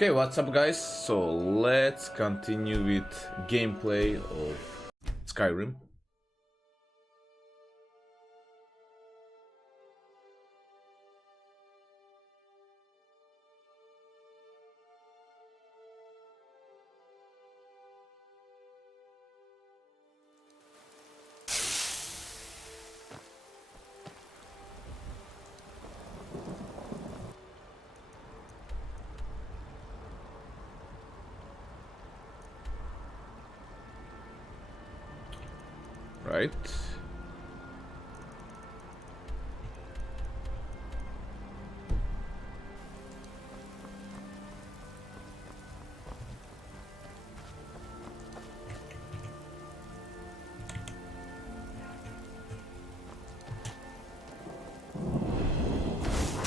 Okay, what's up guys? So let's continue with gameplay of Skyrim. Right.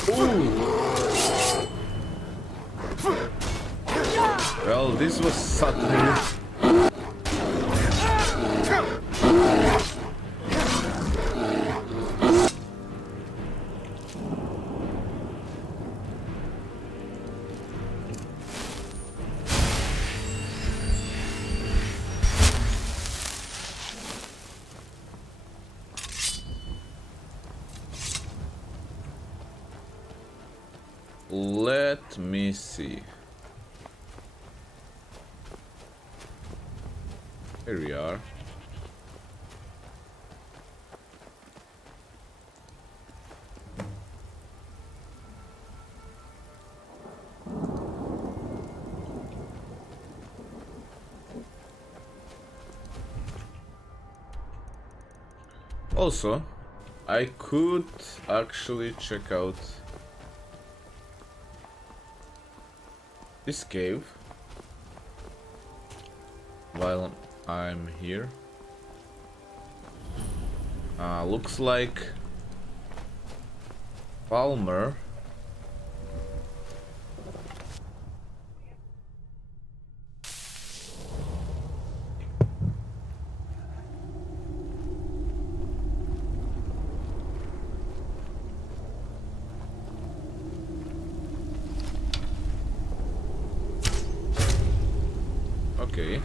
Ooh. Well, this was suddenly. Let me see. Here we are. Also, I could actually check out this cave while I'm here. Looks like Palmer okay.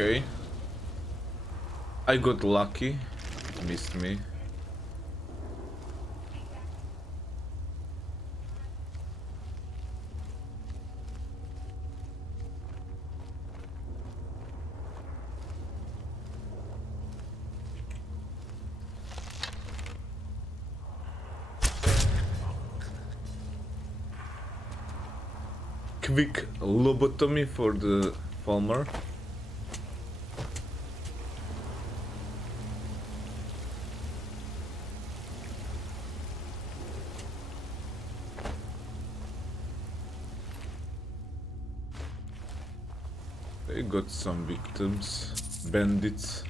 Okay. I got lucky. Missed me. Quick lobotomy for the Palmer. They got some victims, bandits.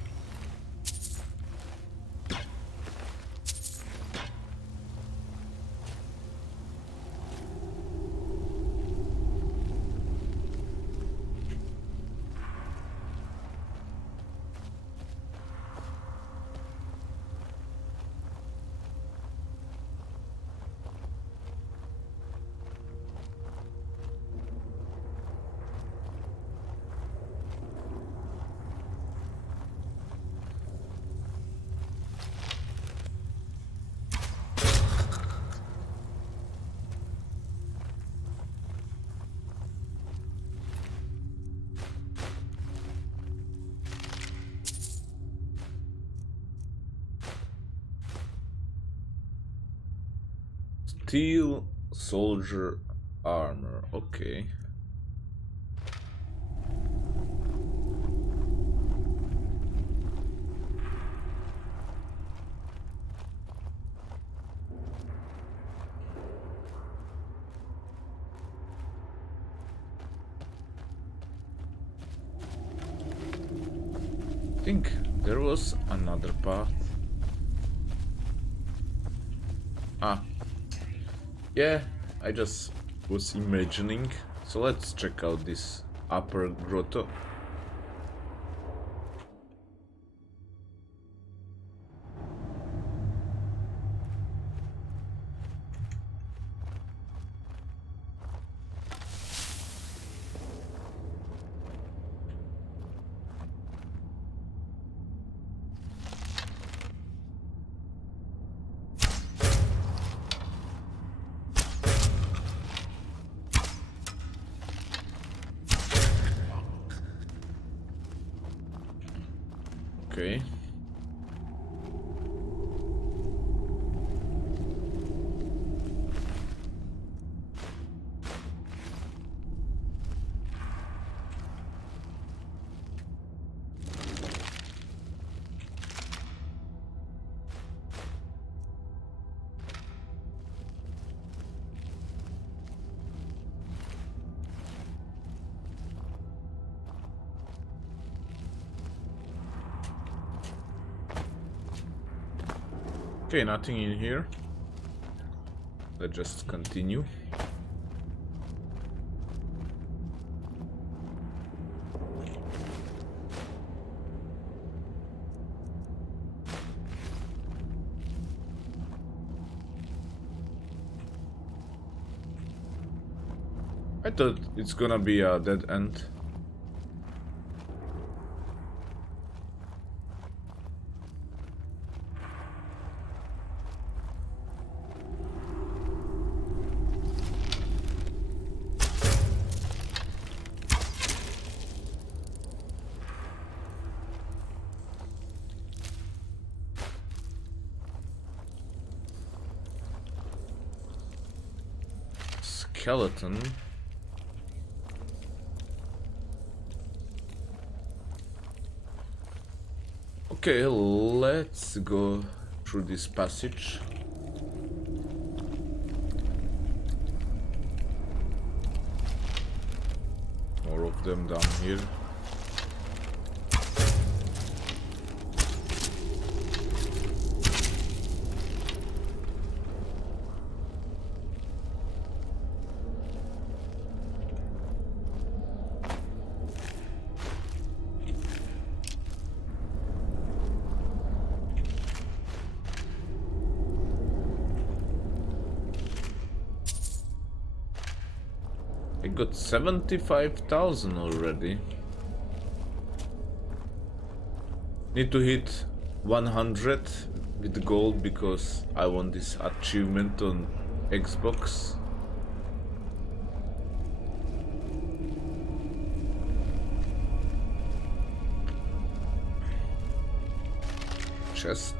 Steel soldier armor, okay. think there was another path. Ah. Yeah, I just was imagining. So let's check out this upper grotto. Okay. Okay, nothing in here. Let's just continue. I thought it's gonna be a dead end. Skeleton. Okay, let's go through this passage. More of them down here. I got 75,000 already. Need to hit 100 with gold because I want this achievement on Xbox. Chest.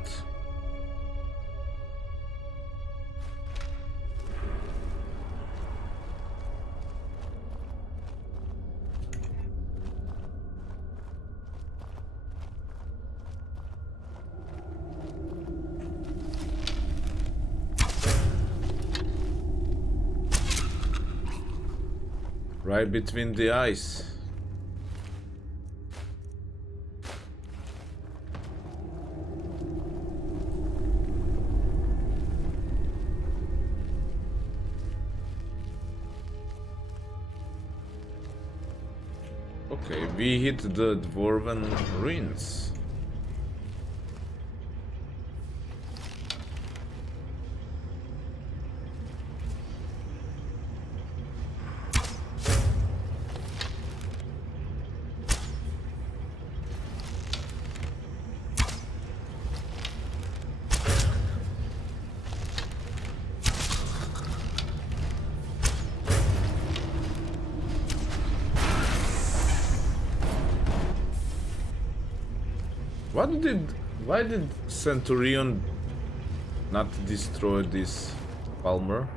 Right between the eyes. Okay, we hit the dwarven ruins. Why did Centurion not destroy this Palmer?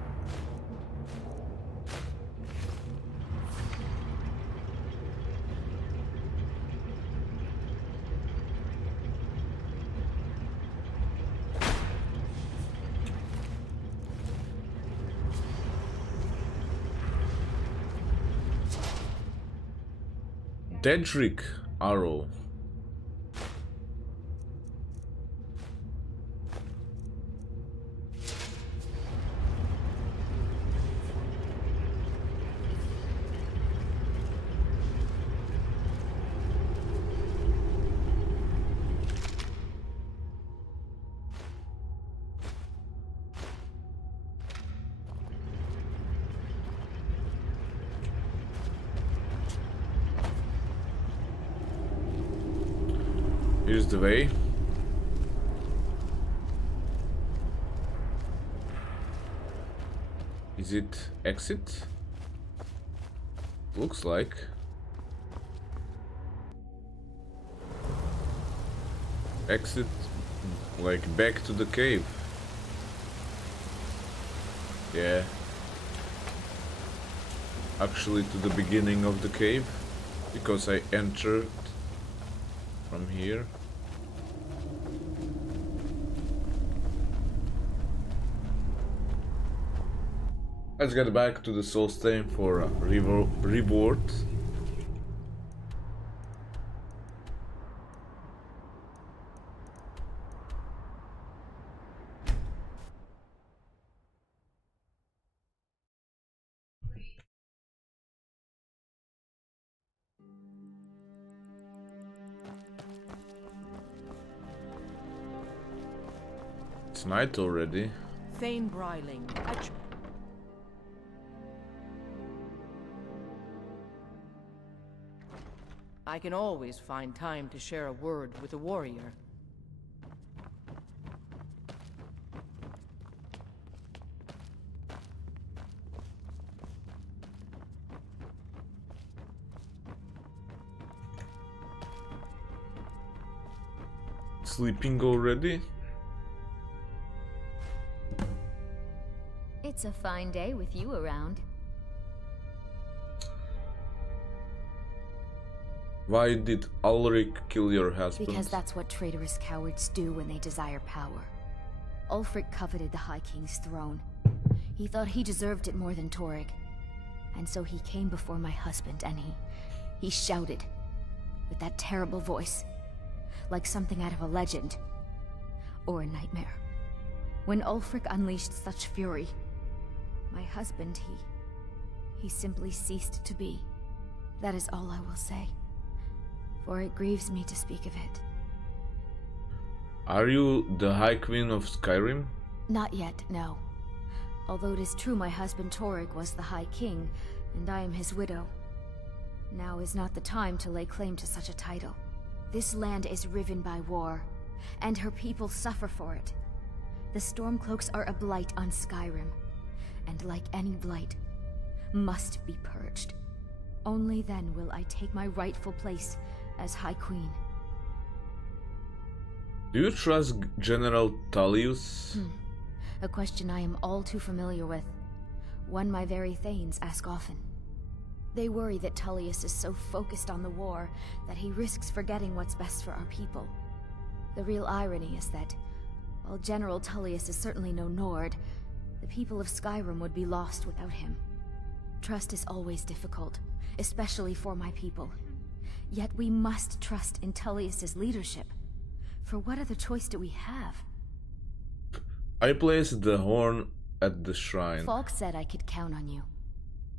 Dedrick arrow. is the way. Is it exit? Looks like. Exit, like back to the cave. Yeah. Actually to the beginning of the cave, because I entered from here. Let's get back to the soul stain for a reward. It's night already. Thane Bryling. I can always find time to share a word with a warrior. Sleeping already? It's a fine day with you around. Why did Ulrich kill your husband? Because that's what traitorous cowards do when they desire power. Ulfric coveted the High King's throne. He thought he deserved it more than Torrig. And so he came before my husband and he shouted with that terrible voice, like something out of a legend or a nightmare. When Ulfric unleashed such fury, my husband, he simply ceased to be. That is all I will say, for it grieves me to speak of it. Are you the High Queen of Skyrim? Not yet, no. Although it is true my husband Torrig was the High King, and I am his widow. Now is not the time to lay claim to such a title. This land is riven by war, and her people suffer for it. The Stormcloaks are a blight on Skyrim, and like any blight, must be purged. Only then will I take my rightful place as High Queen. Do you trust General Tullius? A question I am all too familiar with. One my very Thanes ask often. They worry that Tullius is so focused on the war that he risks forgetting what's best for our people. The real irony is that, while General Tullius is certainly no Nord, the people of Skyrim would be lost without him. Trust is always difficult, especially for my people. Yet we must trust in Tullius's leadership. For what other choice do we have? I placed the horn at the shrine. Falk said I could count on you.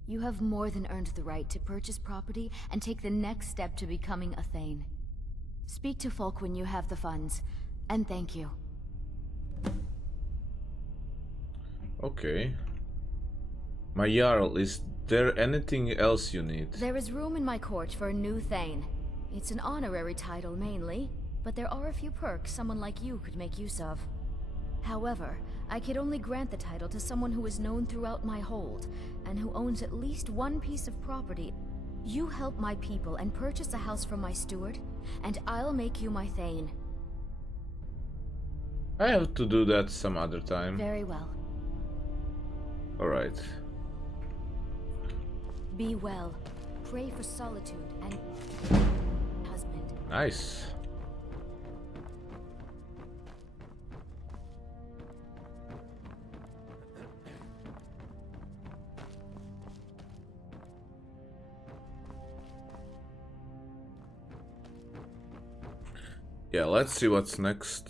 You have more than earned the right to purchase property and take the next step to becoming a Thane. Speak to Falk when you have the funds, and thank you. Okay. My Jarl, is there anything else you need? There is room in my court for a new Thane. It's an honorary title mainly, but there are a few perks someone like you could make use of. However, I could only grant the title to someone who is known throughout my hold, and who owns at least one piece of property. You help my people and purchase a house from my steward, and I'll make you my Thane. I have to do that some other time. Very well. Alright. Be well. Pray for solitude and husband. Nice. Yeah, let's see what's next.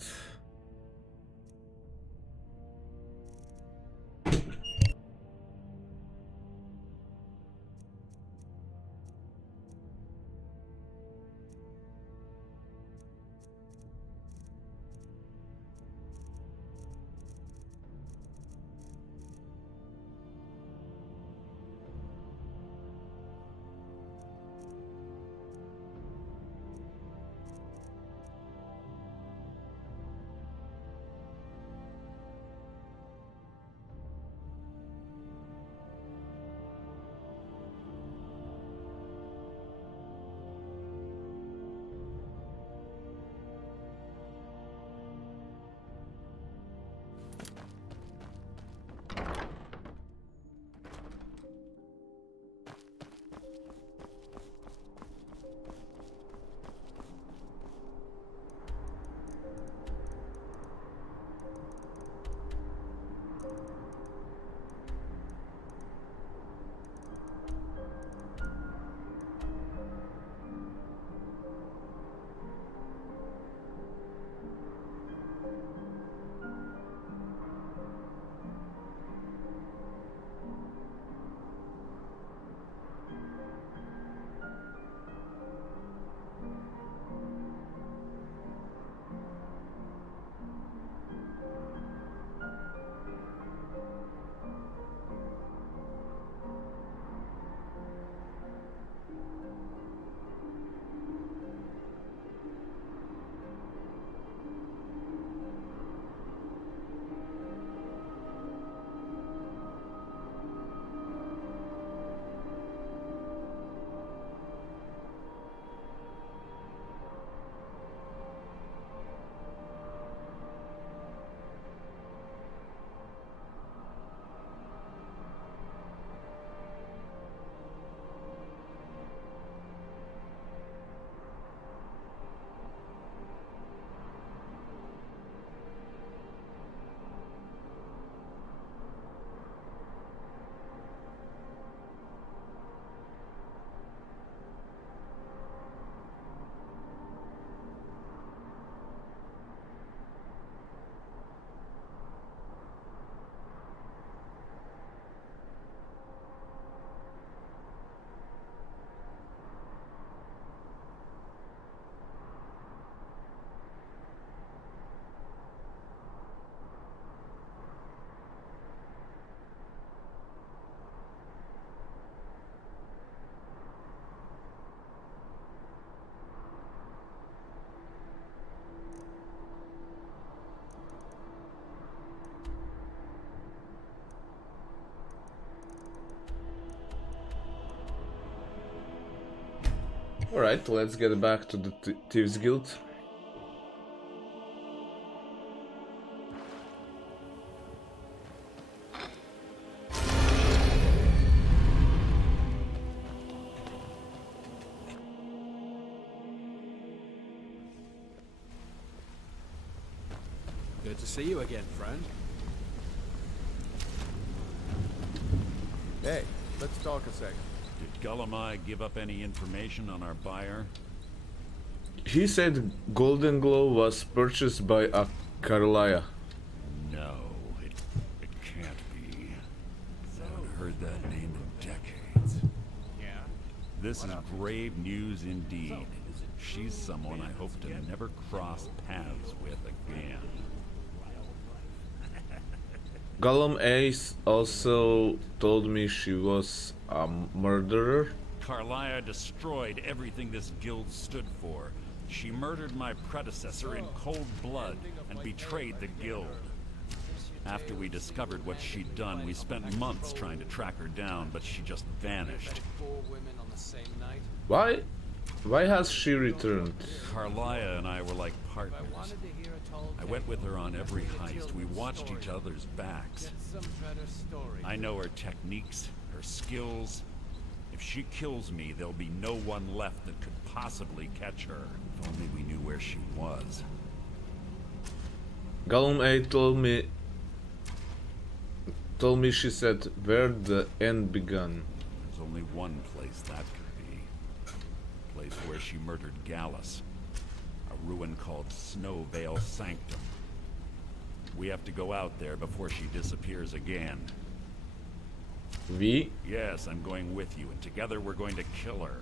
Alright, let's get back to the Thieves Guild. Good to see you again, friend. Hey, let's talk a second. Did Gullumai give up any information on our buyer? He said Golden Glow was purchased by a Carlia. No, it can't be. I haven't heard that name in decades. Yeah? This is grave news indeed. She's someone I hope to never cross paths with again. Gollum Ace also told me she was a murderer. Carlia destroyed everything this guild stood for. She murdered my predecessor in cold blood and betrayed the guild. After we discovered what she'd done, we spent months trying to track her down, but she just vanished. Why has she returned? Carlia and I were like partners. I went with her on every heist. We watched each other's backs. I know her techniques, her skills. If she kills me, there'll be no one left that could possibly catch her. If only we knew where she was. Gollum A told me she said where the end began. There's only one place that could be. A place where she murdered Gallus. A ruin called Snowvale Sanctum. We have to go out there before she disappears again. We? Yes, I'm going with you, and together we're going to kill her.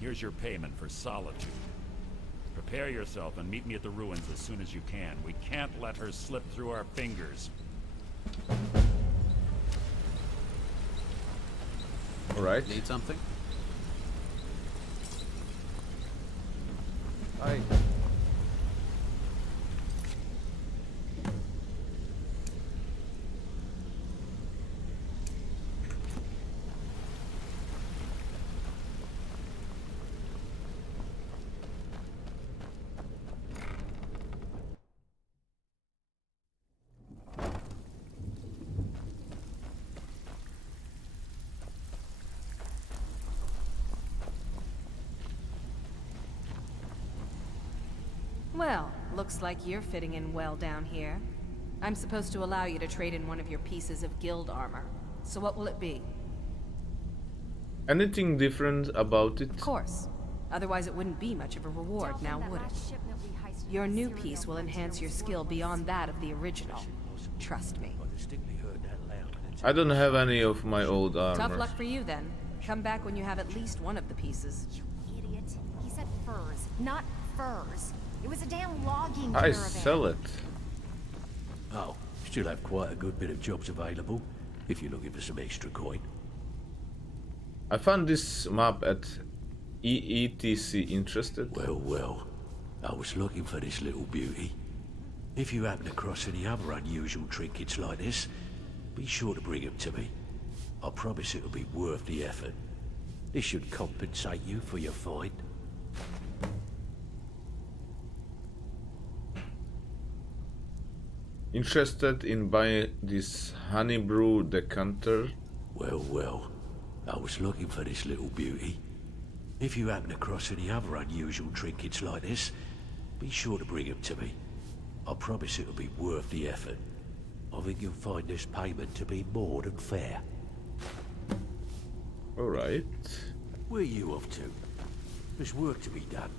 Here's your payment for solitude. Prepare yourself and meet me at the ruins as soon as you can. We can't let her slip through our fingers. Alright. Need something? Well, looks like you're fitting in well down here. I'm supposed to allow you to trade in one of your pieces of guild armor. So what will it be? Anything different about it? Of course. Otherwise it wouldn't be much of a reward, now would it? Your new piece will enhance your skill beyond that of the original. Trust me. I don't have any of my old armor. Tough luck for you then. Come back when you have at least one of the pieces. Idiot. He said furs, not furs. It was a damn logging I caravan. sell it. Oh, still have quite a good bit of jobs available, if you're looking for some extra coin. I found this map at EETC. Interested? Well, I was looking for this little beauty. If you happen across any other unusual trinkets like this, be sure to bring them to me. I promise it'll be worth the effort. This should compensate you for your find. Interested in buying this honey brew decanter? Well, I was looking for this little beauty. If you happen across any other unusual trinkets like this, be sure to bring them to me. I promise it'll be worth the effort. I think you'll find this payment to be more than fair. Alright. Where are you off to? There's work to be done.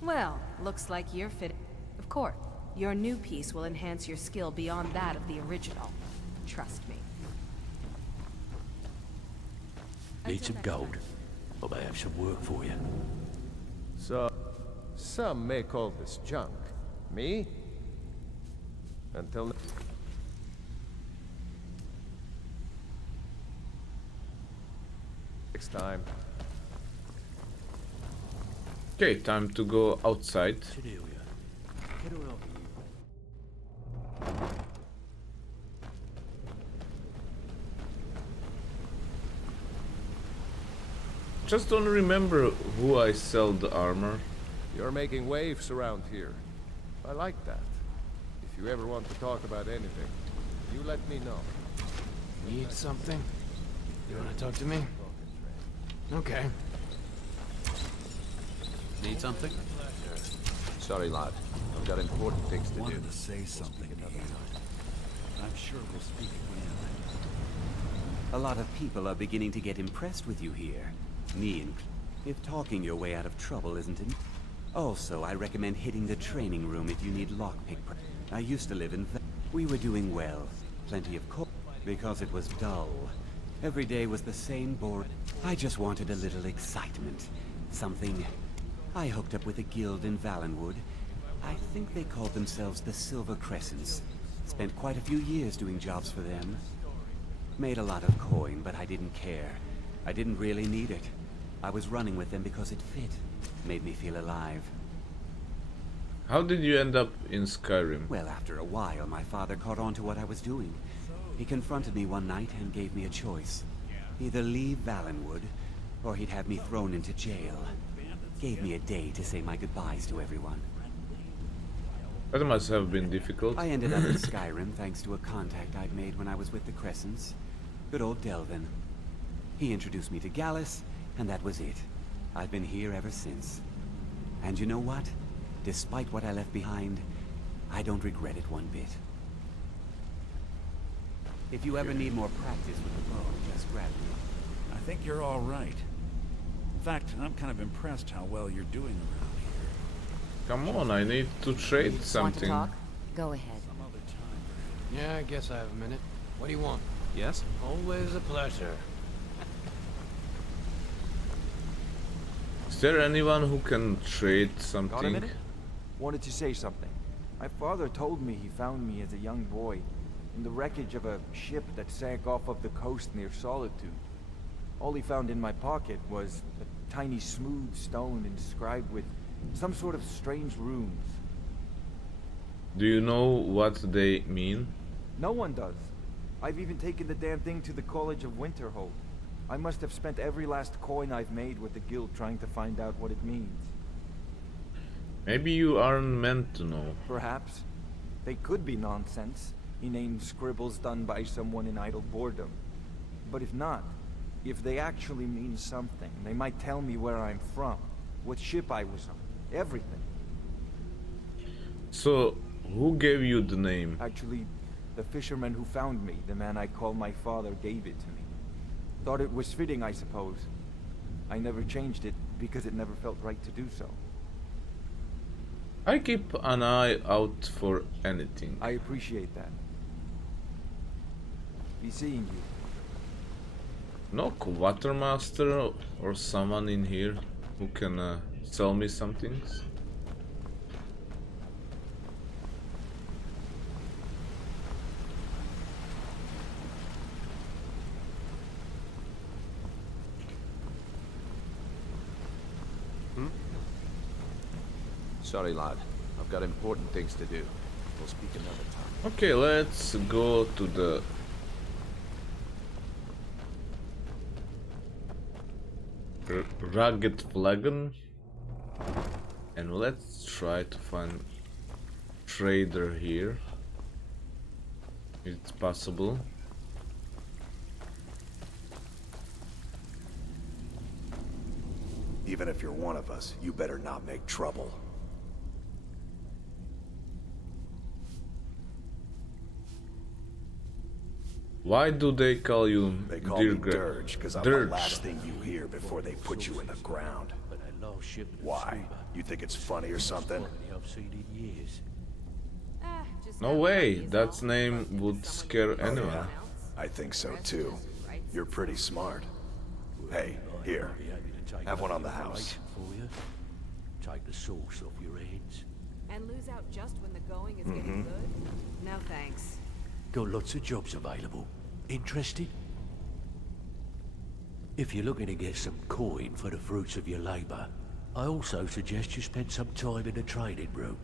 Well, looks like you're fitting. Of course. Your new piece will enhance your skill beyond that of the original. Trust me. Need some gold? I may have some work for you. So, some may call this junk. Me? Until next time. Okay, time to go outside. Cornelia, can I help you? just don't remember who I sell the armor. You're making waves around here. I like that. If you ever want to talk about anything, you let me know. Need something? You wanna talk to me? Okay. Need something? Sorry, lad. I've got important things to do. Wanted to say something to you. I'm sure we'll speak again. A lot of people are beginning to get impressed with you here. Me included. If talking your way out of trouble isn't in... Also, I recommend hitting the training room if you need lockpick. I used to live in... We were doing well. Plenty of because it was dull. Every day was the same boring. I just wanted a little excitement. Something... I hooked up with a guild in Valenwood. I think they called themselves the Silver Crescents. Spent quite a few years doing jobs for them. Made a lot of coin, but I didn't care. I didn't really need it. I was running with them because it fit. Made me feel alive. How did you end up in Skyrim? Well, after a while, my father caught on to what I was doing. He confronted me one night and gave me a choice. Either leave Valenwood, or he'd have me thrown into jail. Gave me a day to say my goodbyes to everyone. That must have been difficult. I ended up in Skyrim thanks to a contact I'd made when I was with the Crescents. Good old Delvin. He introduced me to Gallus, and that was it. I've been here ever since. And you know what? Despite what I left behind, I don't regret it one bit. If you ever need more practice with the bow, just grab me. I think you're all right. In fact, I'm kind of impressed how well you're doing around here. Come on, I need to trade Want to something. talk? Go ahead. Some other time. Yeah, I guess I have a minute. What do you want? Yes? Always a pleasure. Is there anyone who can trade Got a something? minute? Wanted to say something. My father told me he found me as a young boy in the wreckage of a ship that sank off of the coast near Solitude. All he found in my pocket was a tiny smooth stone inscribed with some sort of strange runes. Do you know what they mean? No one does. I've even taken the damn thing to the College of Winterhold. I must have spent every last coin I've made with the guild trying to find out what it means. Maybe you aren't meant to know. Perhaps. They could be nonsense, inane scribbles done by someone in idle boredom. But if not, if they actually mean something, they might tell me where I'm from, what ship I was on, everything. So, who gave you the name? Actually, the fisherman who found me, the man I call my father, gave it to me. Thought it was fitting, I suppose. I never changed it because it never felt right to do so. I keep an eye out for anything. I appreciate that. Be seeing you. No quartermaster or someone in here who can sell me some things? Sorry, lad. I've got important things to do. We'll speak another time. Okay, let's go to the Rugged Flagon and let's try to find trader here. It's possible. Even if you're one of us, you better not make trouble. Why do they call you They call me Dirge, because I'm the last thing you hear before they put you in the ground. Why? You think it's funny or something? No way, that name would scare anyone. I think so too. You're pretty smart. Hey, here. Have one on the house. Take the sauce off your hands. And lose out just when the going is getting good? No thanks. Got lots of jobs available. Interested? If you're looking to get some coin for the fruits of your labor, I also suggest you spend some time in the training room.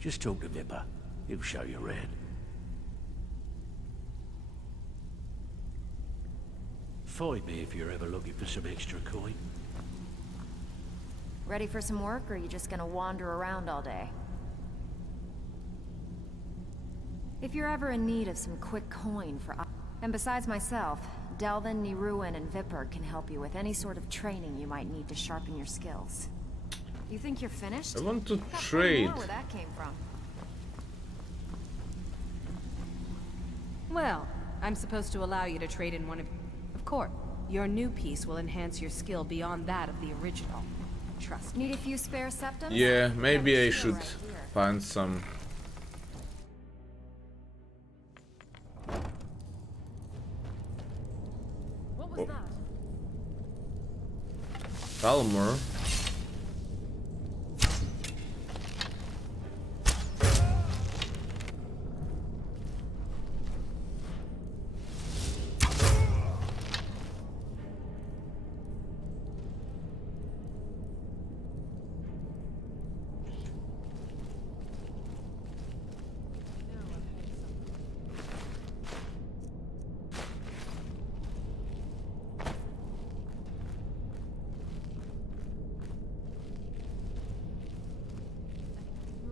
Just talk to Vipper. He'll show you around. Find me if you're ever looking for some extra coin. Ready for some work, or are you just gonna wander around all day? If you're ever in need of some quick coin for... And besides myself, Delvin, Niruin, and Vipper can help you with any sort of training you might need to sharpen your skills. You think you're finished? I want to Got plenty trade. more where that came from. Well, I'm supposed to allow you to trade in one of... Of course, your new piece will enhance your skill beyond that of the original. Trust me. Need a few spare septums? Yeah, maybe I Right should here. find some. What was that? Palmer.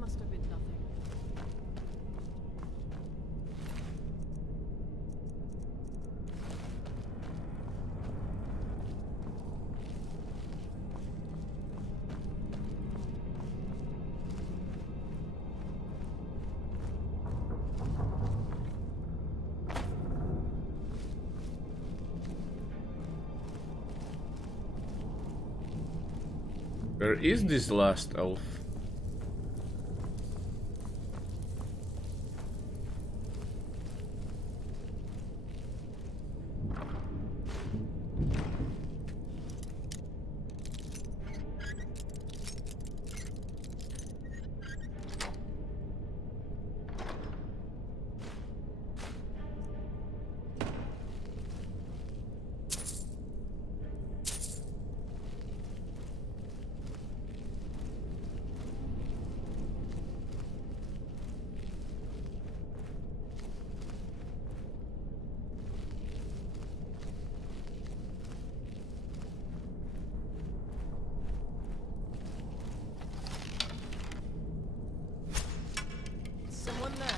Must have been nothing. Where is this last elf? Someone there.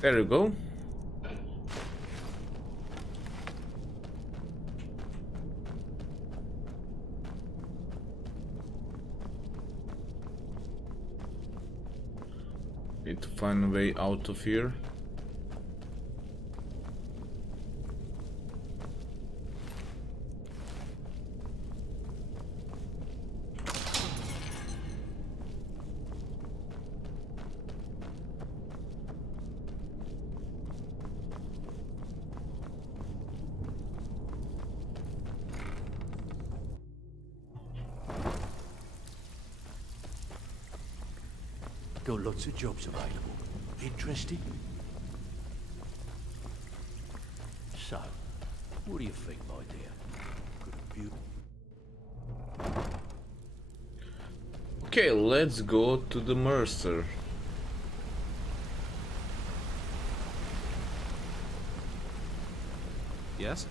There you go. Need to find a way out of here. Got lots of jobs available. Interested? So, what do you think, my dear? Good view. Okay, let's go to the Mercer. Yes?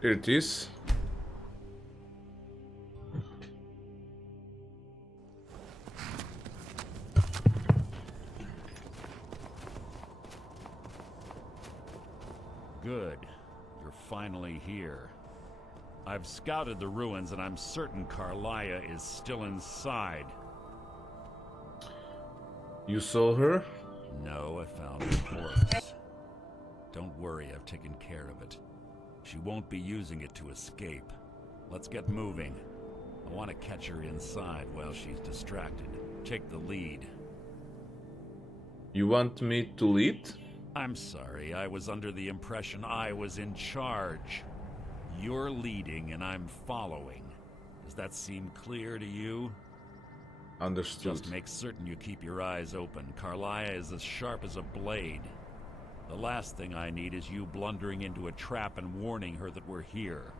Here it is. Good. You're finally here. I've scouted the ruins and I'm certain Carlia is still inside. You saw her? No, I found her corpse. Don't worry, I've taken care of it. She won't be using it to escape. Let's get moving. I want to catch her inside while she's distracted. Take the lead. You want me to lead? I'm sorry, I was under the impression I was in charge. You're leading and I'm following. Does that seem clear to you? Understood. Just make certain you keep your eyes open. Carlia is as sharp as a blade. The last thing I need is you blundering into a trap and warning her that we're here.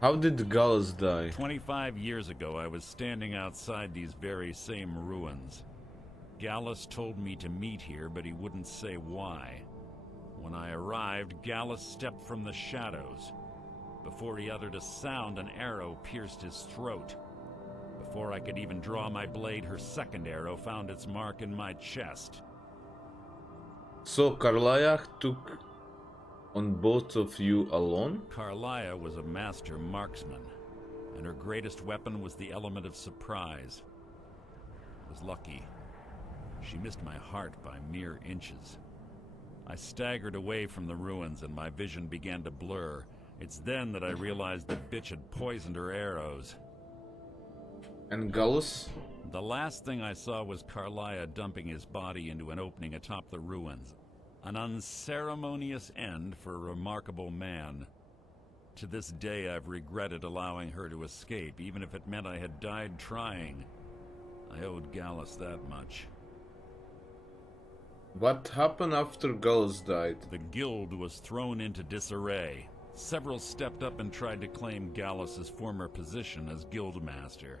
How did Gallus die? 25 years ago, I was standing outside these very same ruins. Gallus told me to meet here, but he wouldn't say why. When I arrived, Gallus stepped from the shadows. Before he uttered a sound, an arrow pierced his throat. Before I could even draw my blade, her second arrow found its mark in my chest. So Carlia took on both of you alone? Carlia was a master marksman, and her greatest weapon was the element of surprise. I was lucky. She missed my heart by mere inches. I staggered away from the ruins and my vision began to blur. It's then that I realized the bitch had poisoned her arrows. And Gallus? The last thing I saw was Carlia dumping his body into an opening atop the ruins. An unceremonious end for a remarkable man. To this day I've regretted allowing her to escape, even if it meant I had died trying. I owed Gallus that much. What happened after Gallus died? The guild was thrown into disarray. Several stepped up and tried to claim Gallus's former position as guildmaster.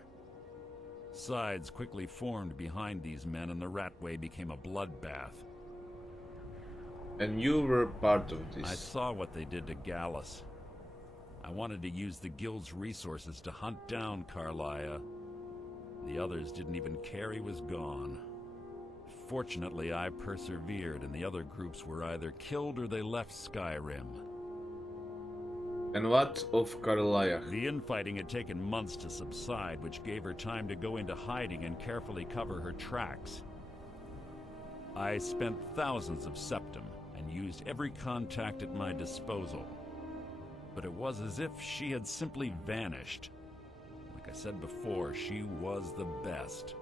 Sides quickly formed behind these men and the Ratway became a bloodbath. And you were part of this. I saw what they did to Gallus. I wanted to use the guild's resources to hunt down Carlia. The others didn't even care he was gone. Fortunately, I persevered, and the other groups were either killed or they left Skyrim. And what of Carlia? The infighting had taken months to subside, which gave her time to go into hiding and carefully cover her tracks. I spent thousands of septum and used every contact at my disposal. But it was as if she had simply vanished. Like I said before, she was the best.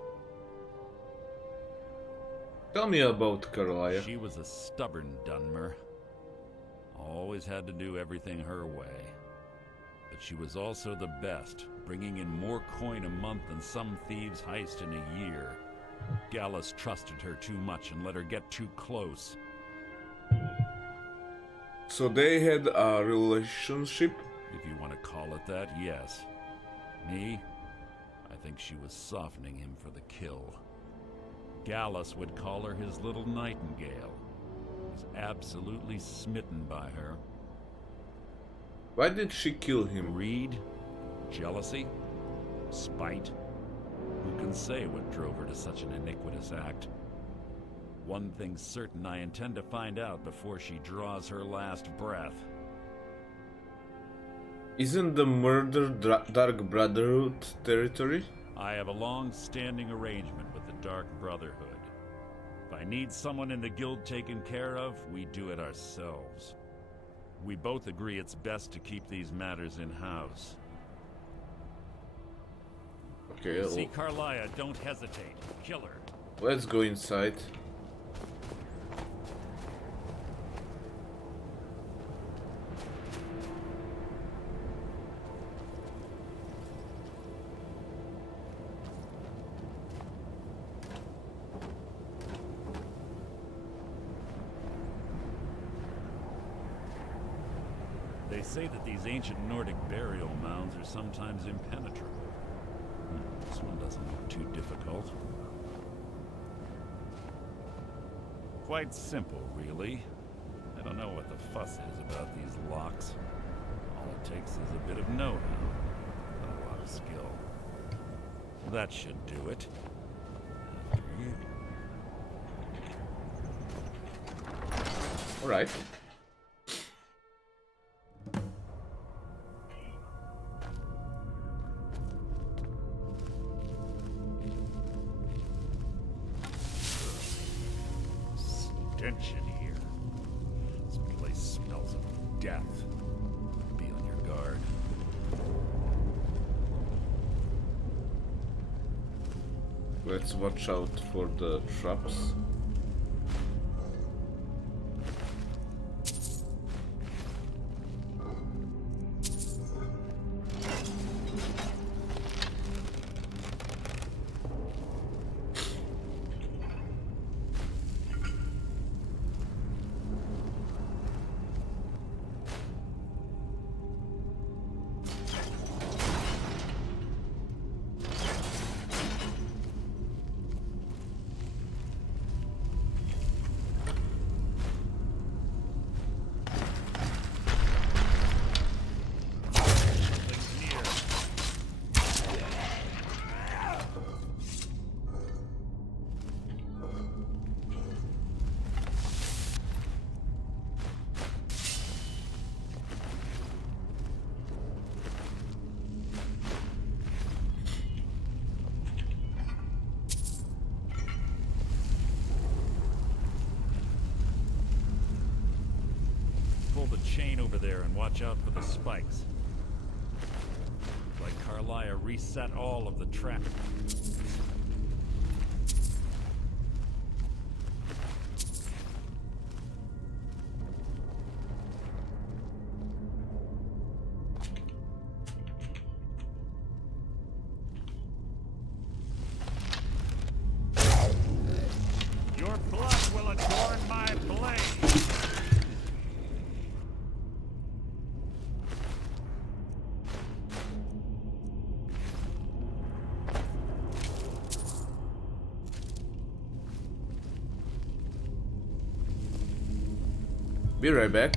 Tell me about Carlia. She was a stubborn Dunmer. Always had to do everything her way. But she was also the best, bringing in more coin a month than some thieves heist in a year. Gallus trusted her too much and let her get too close. So they had a relationship? If you want to call it that, yes. Me? I think she was softening him for the kill. Gallus would call her his little nightingale. He was absolutely smitten by her. Why did she kill him? Greed? Jealousy? Spite? Who can say what drove her to such an iniquitous act? One thing's certain, I intend to find out before she draws her last breath. Isn't the murder Dark Brotherhood territory? I have a long-standing arrangement with the Dark Brotherhood. If I need someone in the guild taken care of, we do it ourselves. We both agree it's best to keep these matters in-house. Okay, See Carlia, don't hesitate. Kill her. Let's go inside. They say that these ancient Nordic burial mounds are sometimes impenetrable. This one doesn't look too difficult. Quite simple, really. I don't know what the fuss is about these locks. All it takes is a bit of know-how, and a lot of skill. That should do it. After you. All right. Stench in here. This place smells of death. Be on your guard. Let's watch out for the traps. Pull the chain over there and watch out for the spikes. Like Carlia reset all of the traps. Your blood will adorn my blade! Be right back.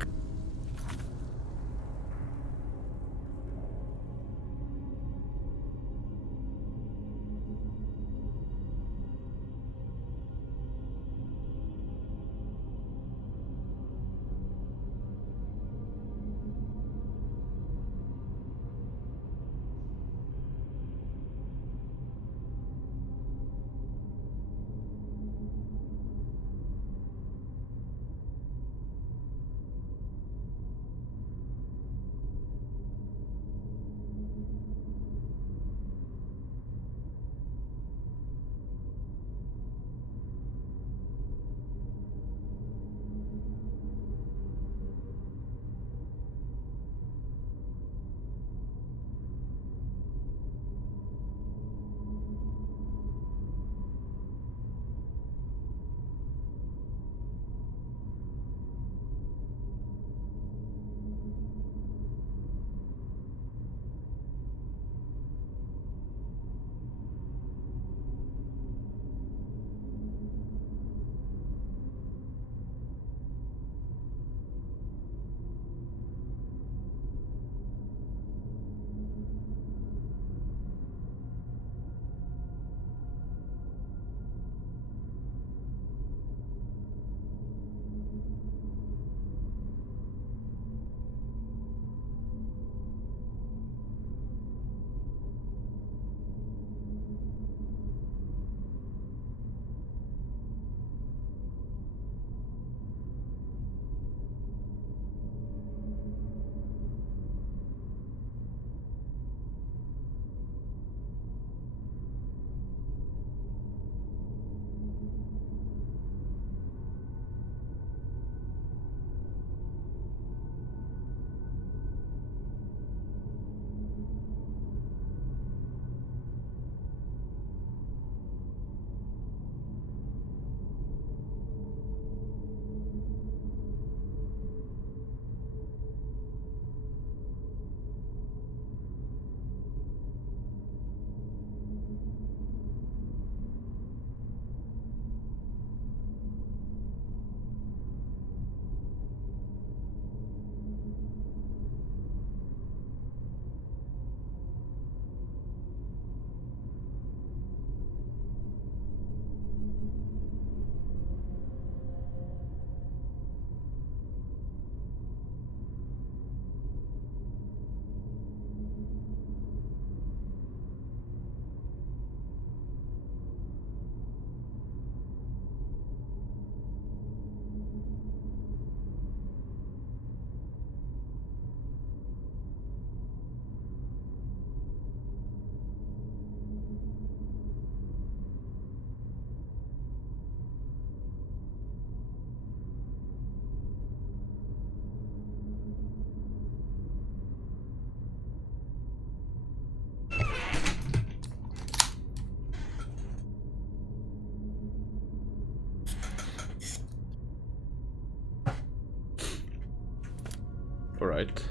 Alright.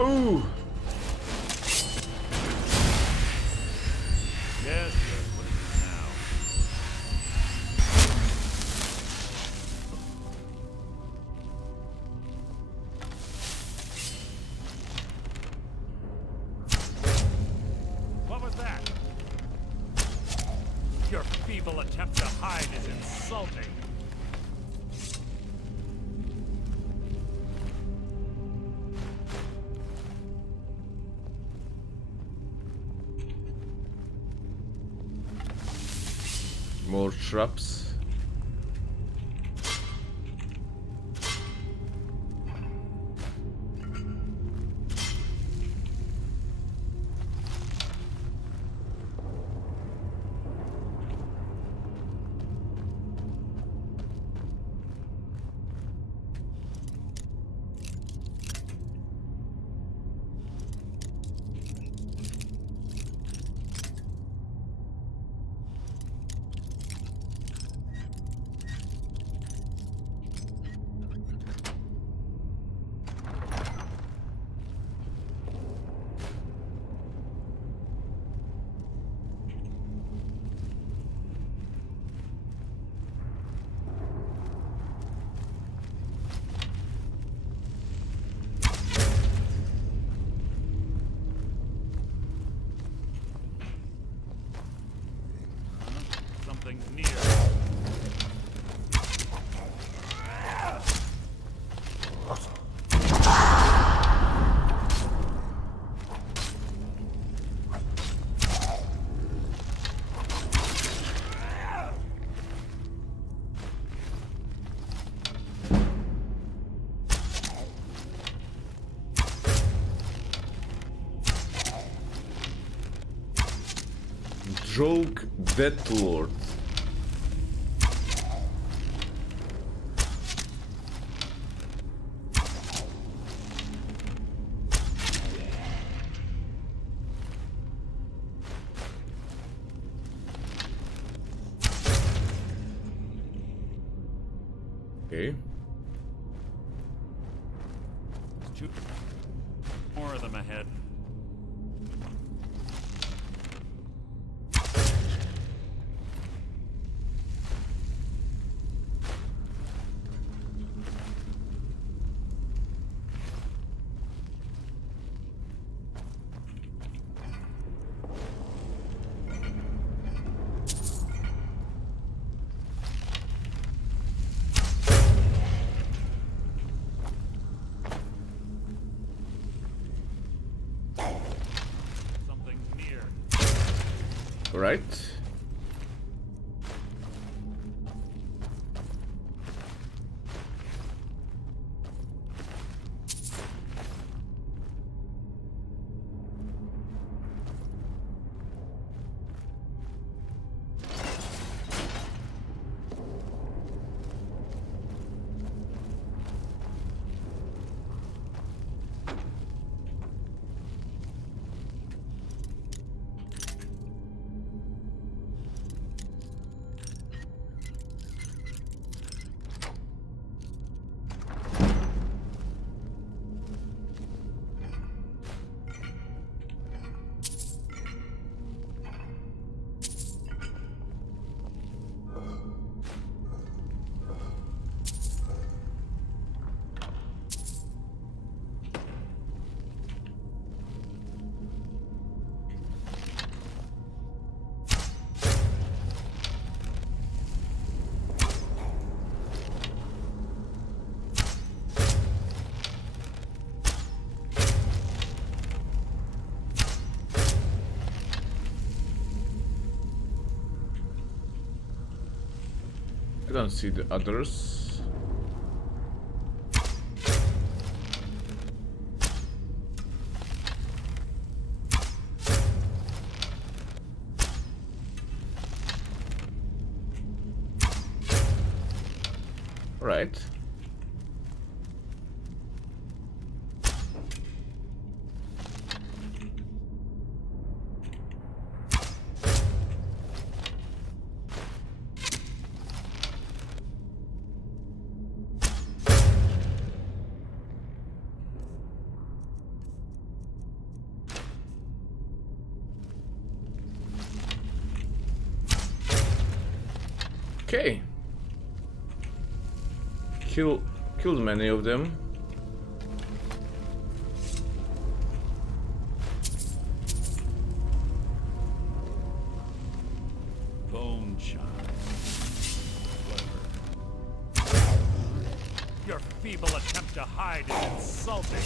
Ooh! Yes, yes, what is it now? What was that? Your feeble attempt to hide is insulting. More traps. Something's near. Rogue Deathlord. Okay. Two more of them ahead. Right. I don't see the others. All right. Okay. Killed many of them. Bone chime. Your feeble attempt to hide is insulting.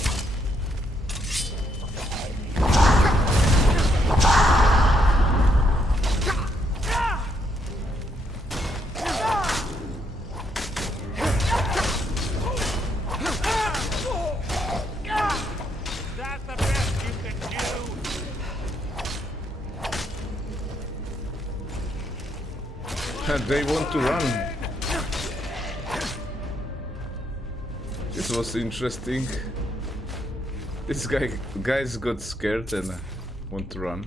They want to run. This was interesting. This guys got scared and want to run.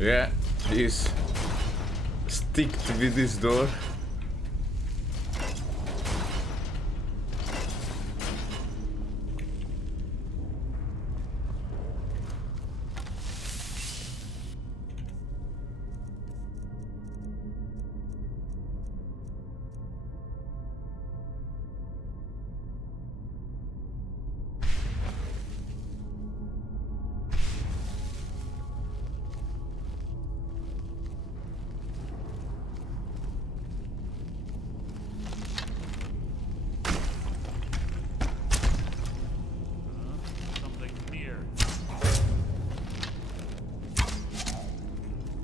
Yeah, he's sticked with this door.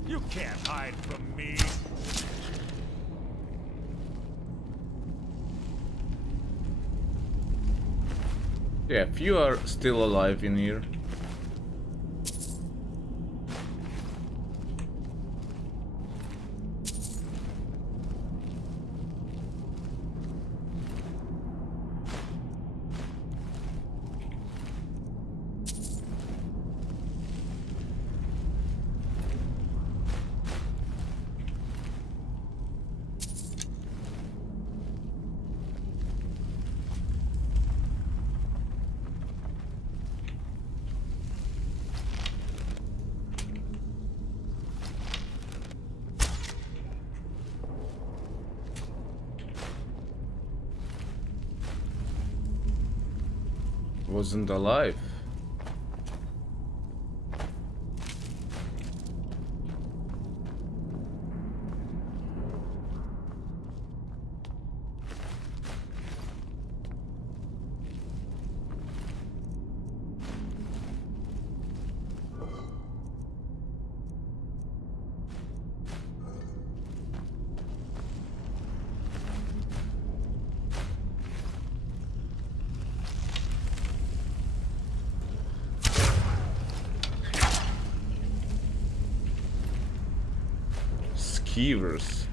You can't hide from me. Yeah, few are still alive in here. Wasn't alive. Skeevers.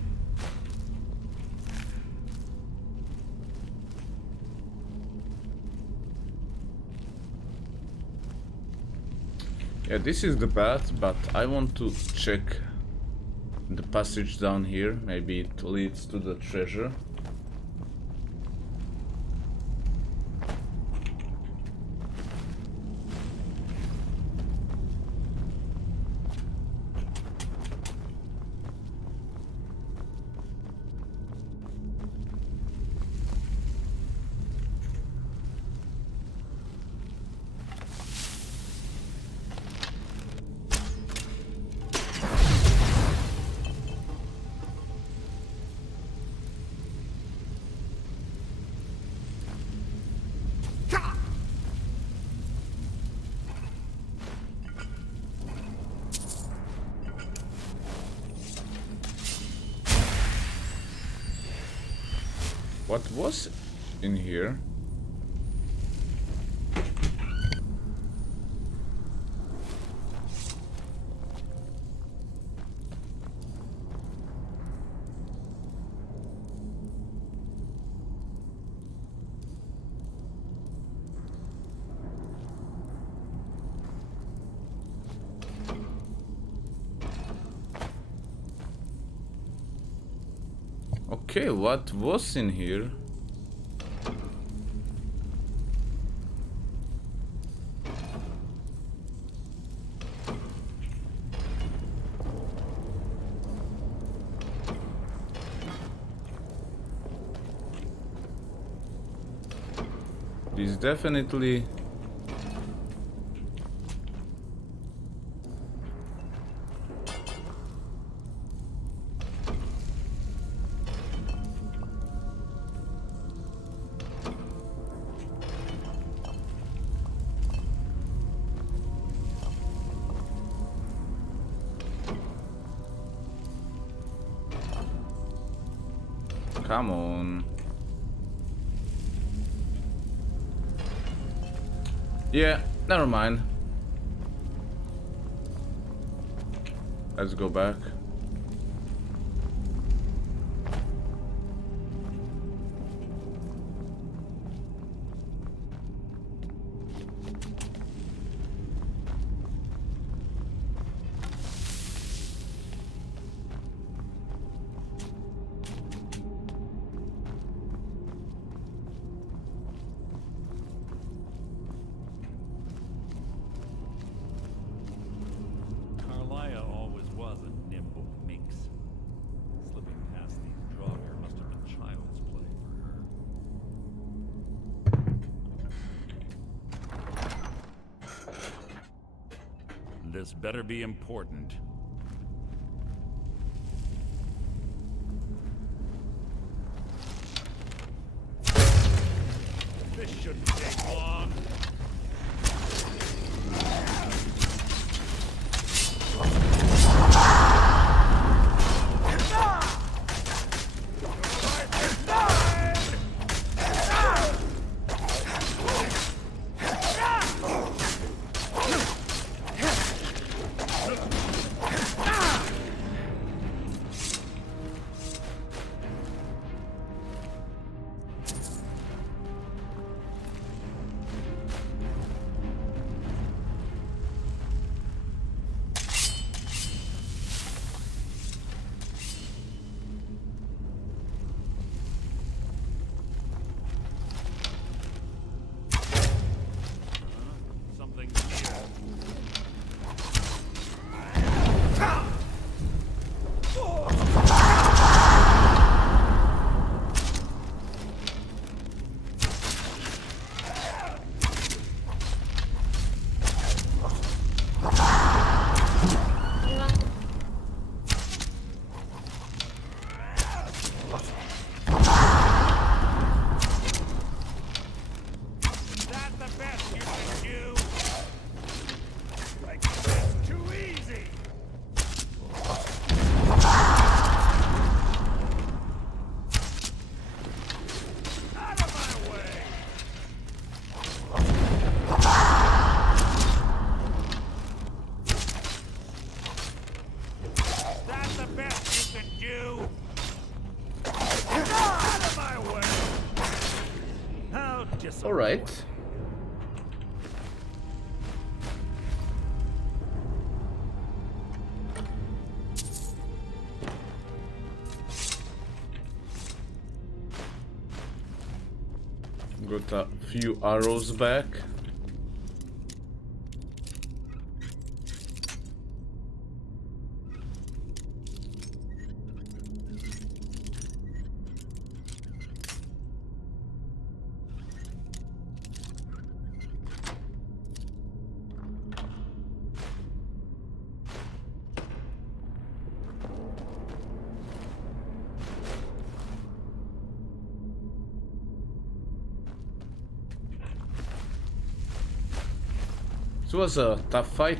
Yeah, this is the path, but I want to check the passage down here. Maybe it leads to the treasure. What was in here? Okay, what was in here? This definitely come on. Yeah, never mind. Let's go back. Always was a nimble minx. Slipping past these Draugr must have been child's play for her. This better be important. This shouldn't take long. All right. Got a few arrows back. It was a tough fight.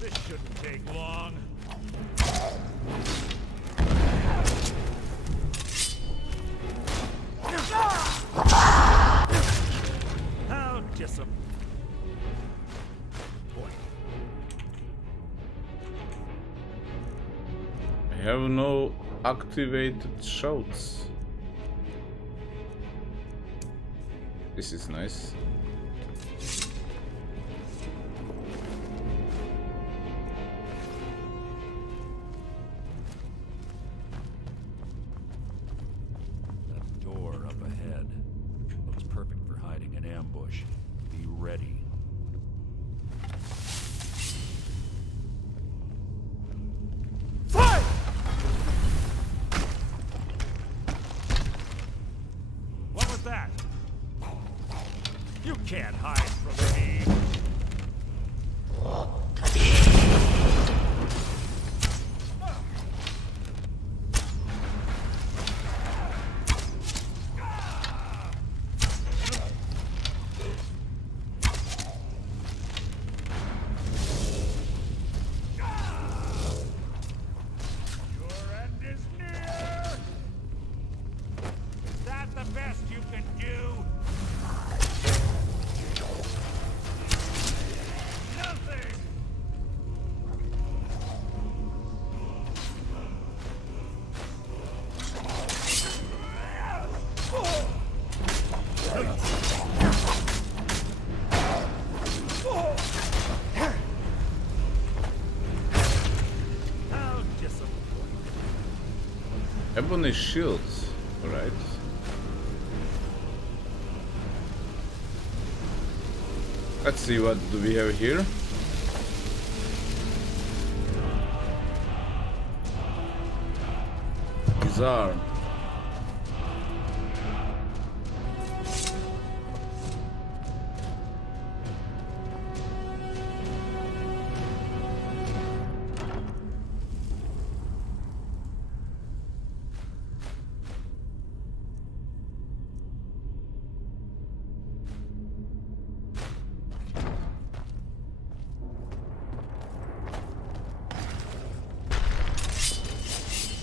This shouldn't take long. have no activated shouts. This is nice. That door up ahead looks perfect for hiding an ambush. Be ready. What was that? You can't hide from me. Your end is near. Is that the best you can do? Nothing. How disappointing. Ebony shields, right? Let's see what do we have here. Disarm.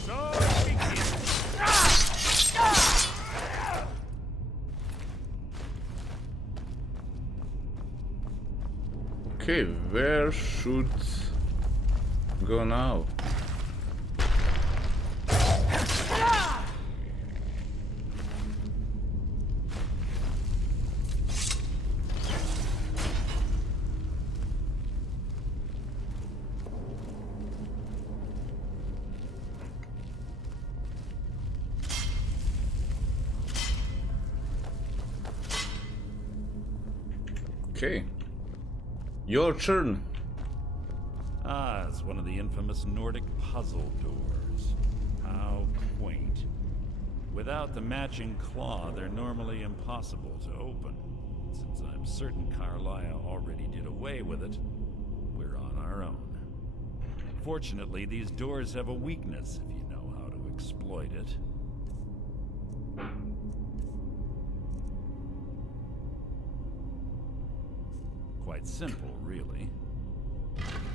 So it begins. Okay, where should go now? Okay. Your turn. Ah, it's one of the infamous Nordic puzzle doors. How quaint. Without the matching claw, they're normally impossible to open. Since I'm certain Carlisle already did away with it, we're on our own. Fortunately, these doors have a weakness if you know how to exploit it. Quite simple, really.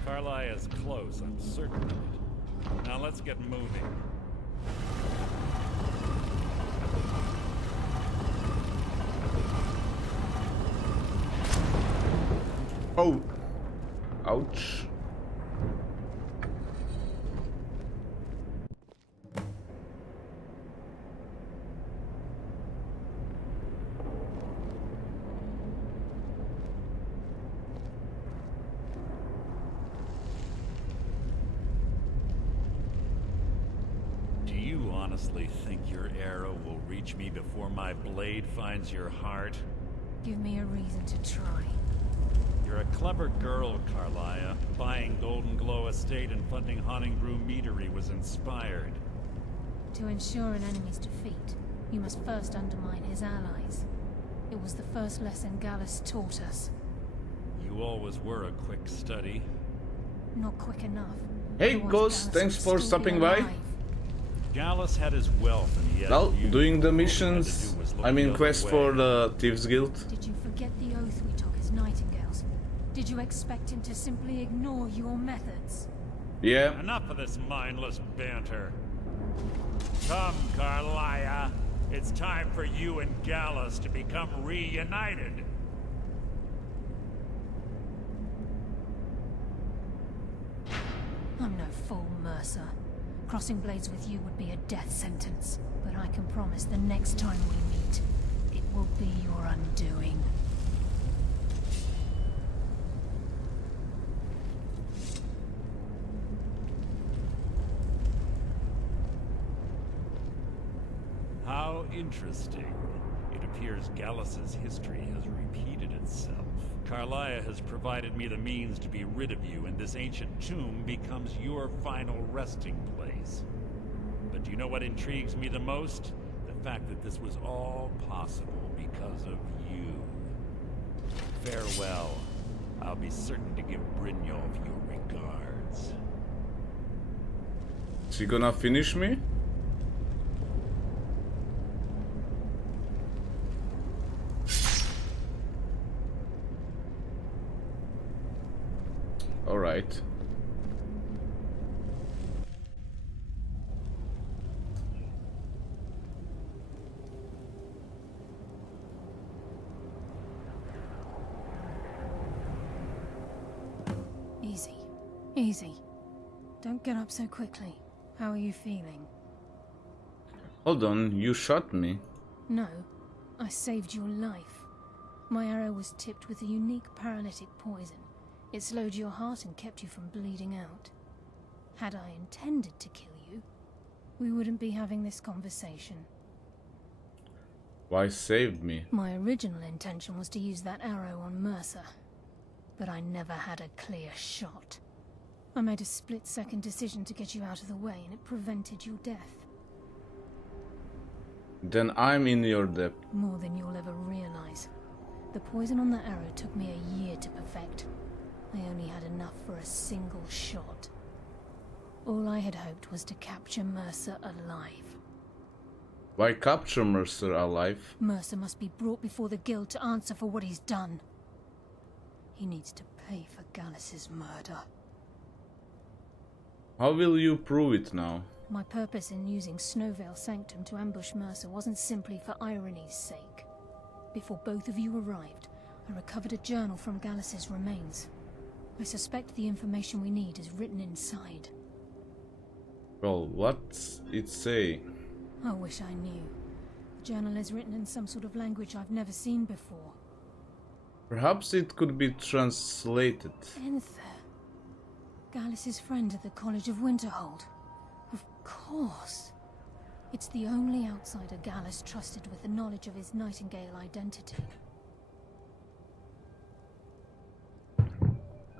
Carlisle is close, I'm certain of it. Now let's get moving. Oh. Ouch. Do you honestly think your arrow will reach me before my blade finds your heart? Give me a reason to try. You're a clever girl, Carlisle. Buying Golden Glow Estate and funding Honningbrew Meadery was inspired. To ensure an enemy's defeat, you must first undermine his allies. It was the first lesson Gallus taught us. You always were a quick study. Not quick enough. Hey Otherwise Ghost, Gallus thanks would for still be stopping by. alive. Gallus had his wealth and he had Well, you. doing the All you had to missions, do was look I the mean other quest way. for the Thieves Guild. Did you forget the oath we took as nightingales? Did you expect him to simply ignore your methods? Yeah. Enough of this mindless banter. Come, Carlisle. It's time for you and Gallus to become reunited. I'm no fool, Mercer. Crossing blades with you would be a death sentence, but I can promise the next time we meet, it will be your undoing. How interesting. It appears Gallus's history has repeated itself. Carlia has provided me the means to be rid of you, and this ancient tomb becomes your final resting place. But do you know what intrigues me the most? The fact that this was all possible because of you. Farewell. I'll be certain to give Brynjolf your regards. Is he gonna finish me? All right. Easy. Easy. Don't get up so quickly. How are you feeling? Hold on, you shot me. No, I saved your life. My arrow was tipped with a unique paralytic poison. It slowed your heart and kept you from bleeding out. Had I intended to kill you, we wouldn't be having this conversation. Why saved me? My original intention was to use that arrow on Mercer, but I never had a clear shot. I made a split-second decision to get you out of the way, and it prevented your death. Then I'm in your debt. More than you'll ever realize. The poison on that arrow took me a year to perfect. I only had enough for a single shot. All I had hoped was to capture Mercer alive. Why capture Mercer alive? Mercer must be brought before the guild to answer for what he's done. He needs to pay for Gallus's murder. How will you prove it now? My purpose in using Snowvale Sanctum to ambush Mercer wasn't simply for irony's sake. Before both of you arrived, I recovered a journal from Gallus's remains. I suspect the information we need is written inside. Well, what's it say? I wish I knew. The journal is written in some sort of language I've never seen before. Perhaps it could be translated. Enther. Gallus's friend at the College of Winterhold. Of course. It's the only outsider Gallus trusted with the knowledge of his Nightingale identity.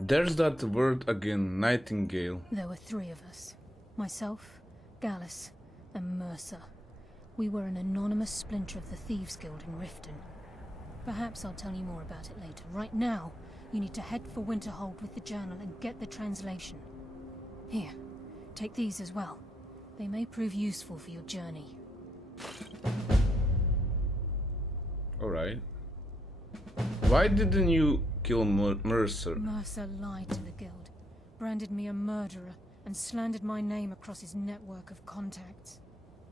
There's that word again, Nightingale. There were three of us. Myself, Gallus, and Mercer. We were an anonymous splinter of the Thieves Guild in Riften. Perhaps I'll tell you more about it later. Right now, you need to head for Winterhold with the journal and get the translation. Here, take these as well. They may prove useful for your journey. Alright. Why didn't you kill Mercer? Mercer lied to the guild, branded me a murderer, and slandered my name across his network of contacts.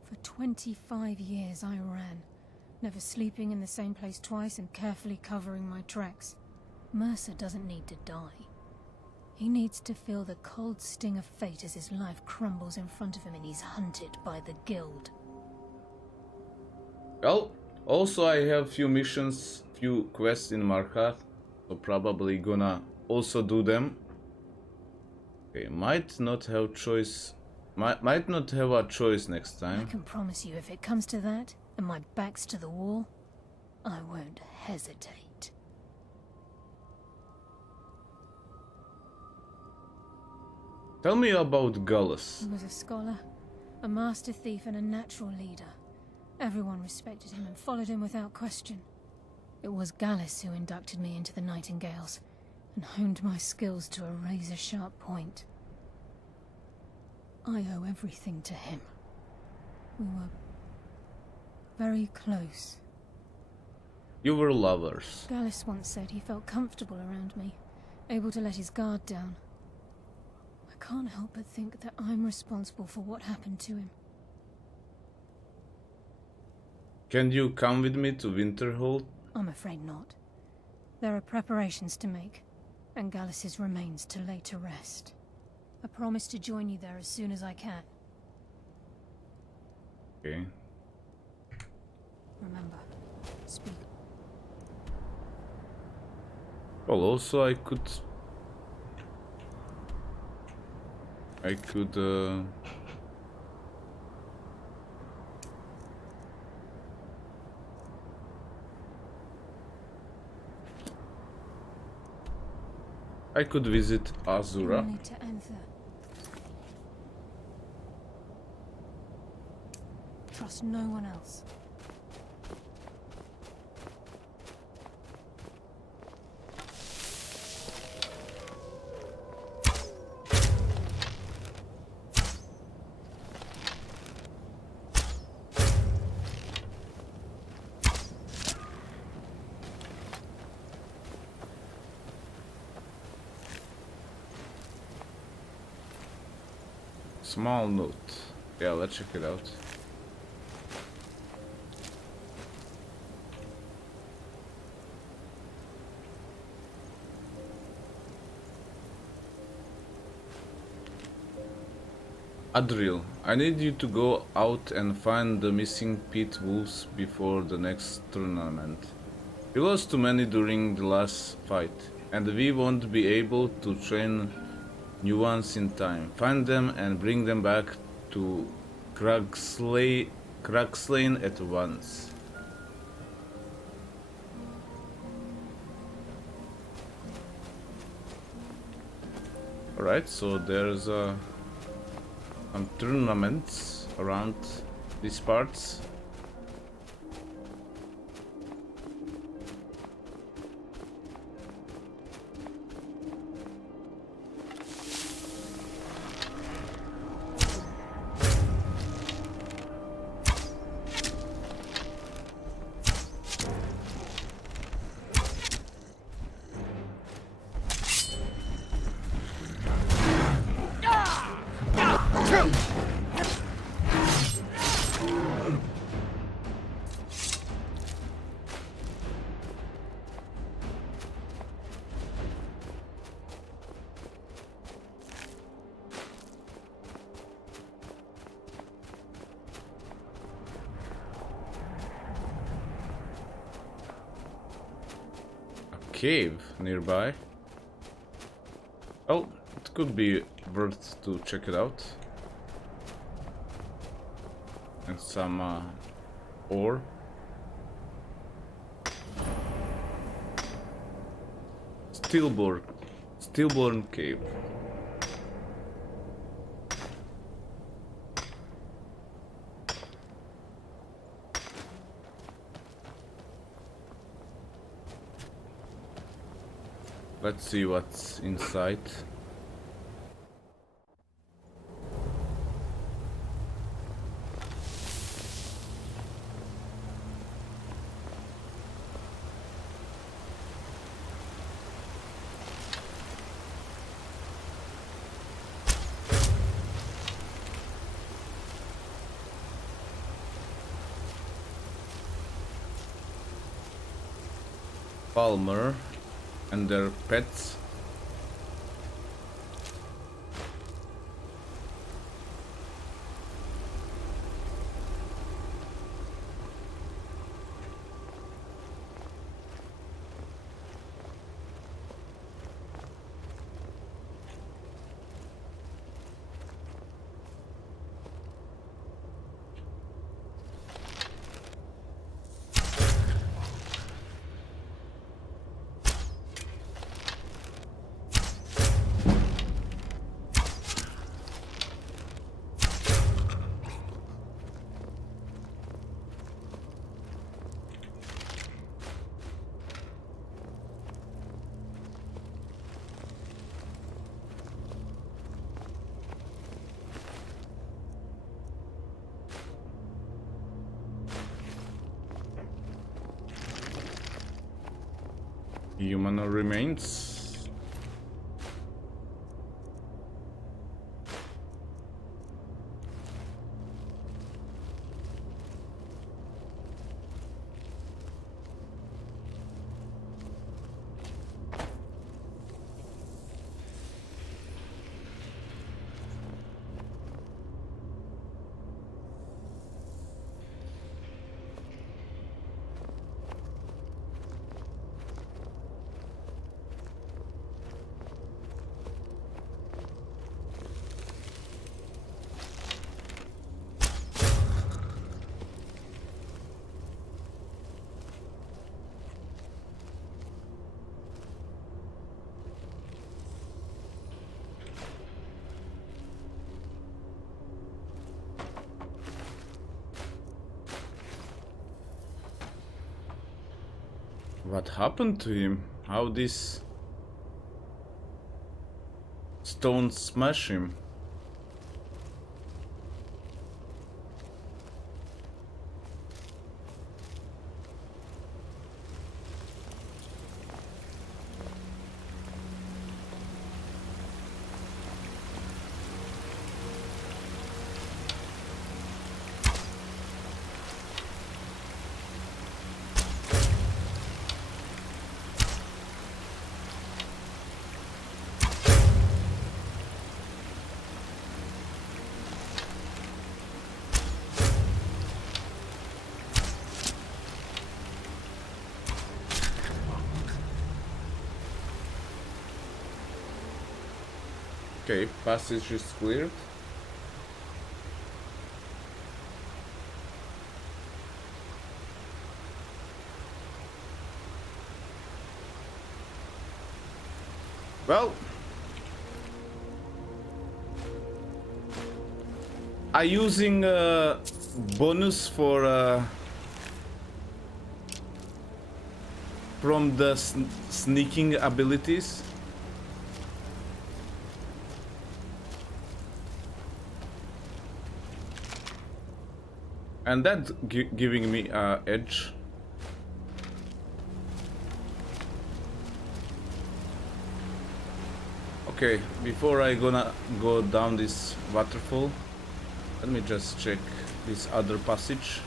For 25 years I ran, never sleeping in the same place twice and carefully covering my tracks. Mercer doesn't need to die. He needs to feel the cold sting of fate as his life crumbles in front of him and he's hunted by the guild. Well, also I have few missions, few quests in Markarth, so probably gonna also do them. Okay, might not have choice. Might not have a choice next I time. can promise you, if it comes to that, and my back's to the wall, I won't hesitate. Tell me about Gallus. He was a scholar, a master thief, and a natural leader. Everyone respected him and followed him without question. It was Gallus who inducted me into the Nightingales, and honed my skills to a razor-sharp point. I owe everything to him. We were very close. You were lovers. Gallus once said he felt comfortable around me, able to let his guard down. I can't help but think that I'm responsible for what happened to him. Can you come with me to Winterhold? I'm afraid not. There are preparations to make, and Gallus's remains to lay to rest. I promise to join you there as soon as I can. Okay. Remember, speak. Well, also I could visit Azura. You need to enter. Trust no one else. Small note. Yeah, let's check it out. Adril, I need you to go out and find the missing pit wolves before the next tournament. We lost too many during the last fight, and we won't be able to train new ones in time. Find them and bring them back to Cragslane at once. Alright, so there's some tournaments around these parts. Cave nearby. Oh, it could be worth to check it out. And some ore. Stillborn Cave. Let's see what's inside. Palmer and their pets. Human remains. What happened to him? How this stone smash him? Okay, passage is cleared. Well, I using bonus for from the sneaking abilities. And that giving me edge. Okay, before I gonna go down this waterfall, let me just check this other passage.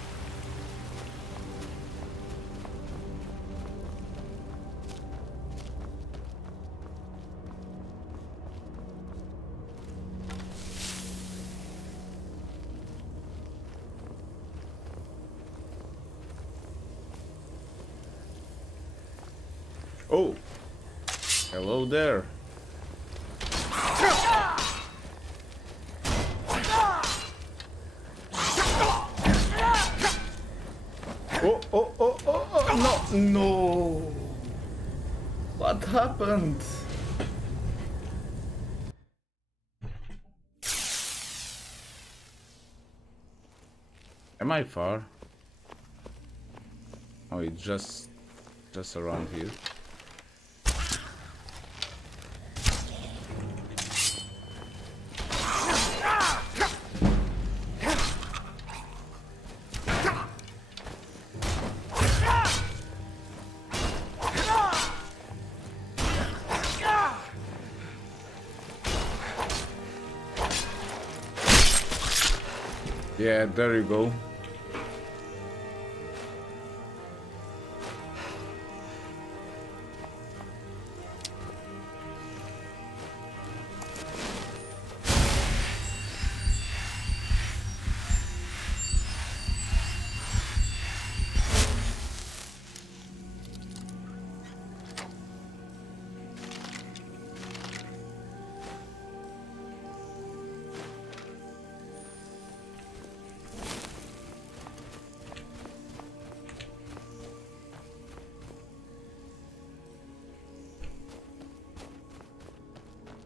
Oh, hello there. Oh, no. What happened? Am I far? Oh, it's just around here. Yeah, there you go.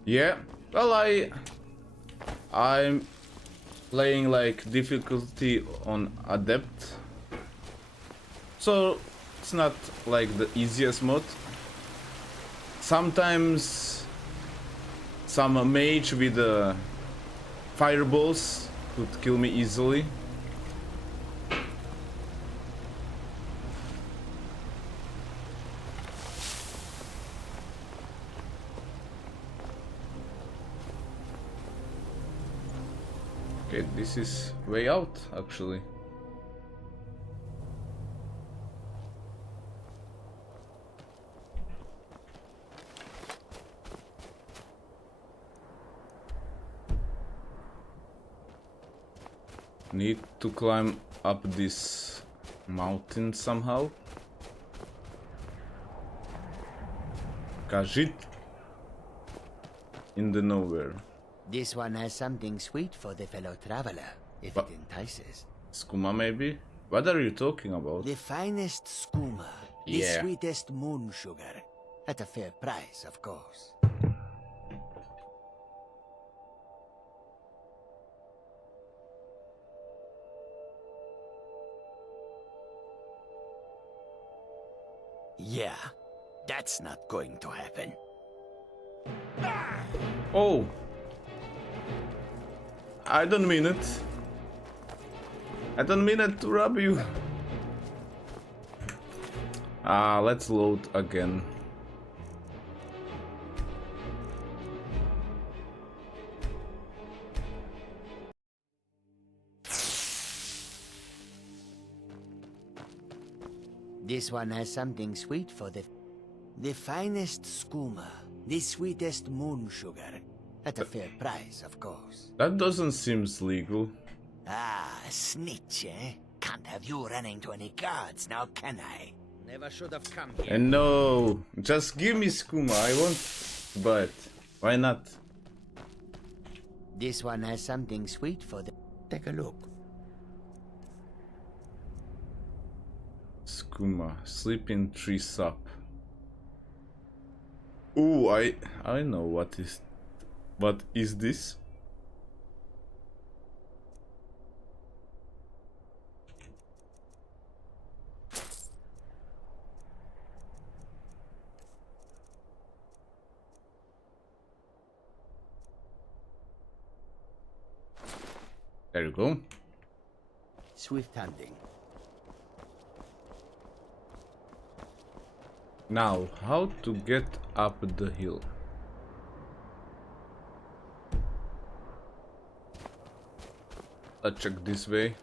Yeah, well, I'm playing like difficulty on adept, so it's not like the easiest mode. Sometimes some mage with fireballs could kill me easily. Okay, this is way out, actually. Need to climb up this mountain somehow. Kajit in the nowhere. This one has something sweet for the fellow traveler, if it entices. Skooma, maybe? What are you talking about? The finest skooma. The sweetest moon sugar. At a fair price, of course. Yeah, that's not going to happen. Oh! I don't mean it. I don't mean it to rob you. Let's load again. This one has something sweet for the finest skooma, the sweetest moon sugar. At a fair price, of course. That doesn't seem legal. Ah, snitch, eh? Can't have you running to any guards now, can I? Never should have come here. And no, just give me skooma. I want, but why not? This one has something sweet for the. Take a look. Skooma, sleeping tree sap. Ooh, I know what is this? There you go. Swift hunting. Now, how to get up the hill? Let's check this way.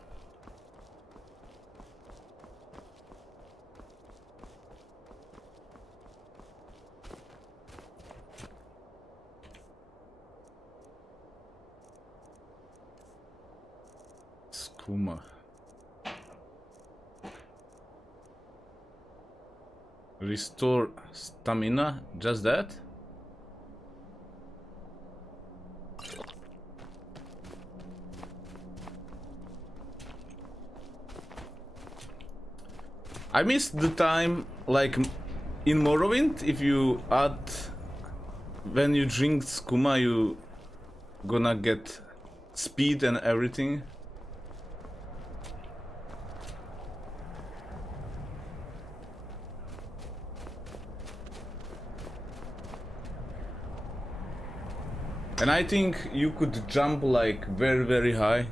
Skooma. Restore stamina, just that? I missed the time, like in Morrowind, if you add, when you drink skooma, you gonna get speed and everything. And I think you could jump like very, very high.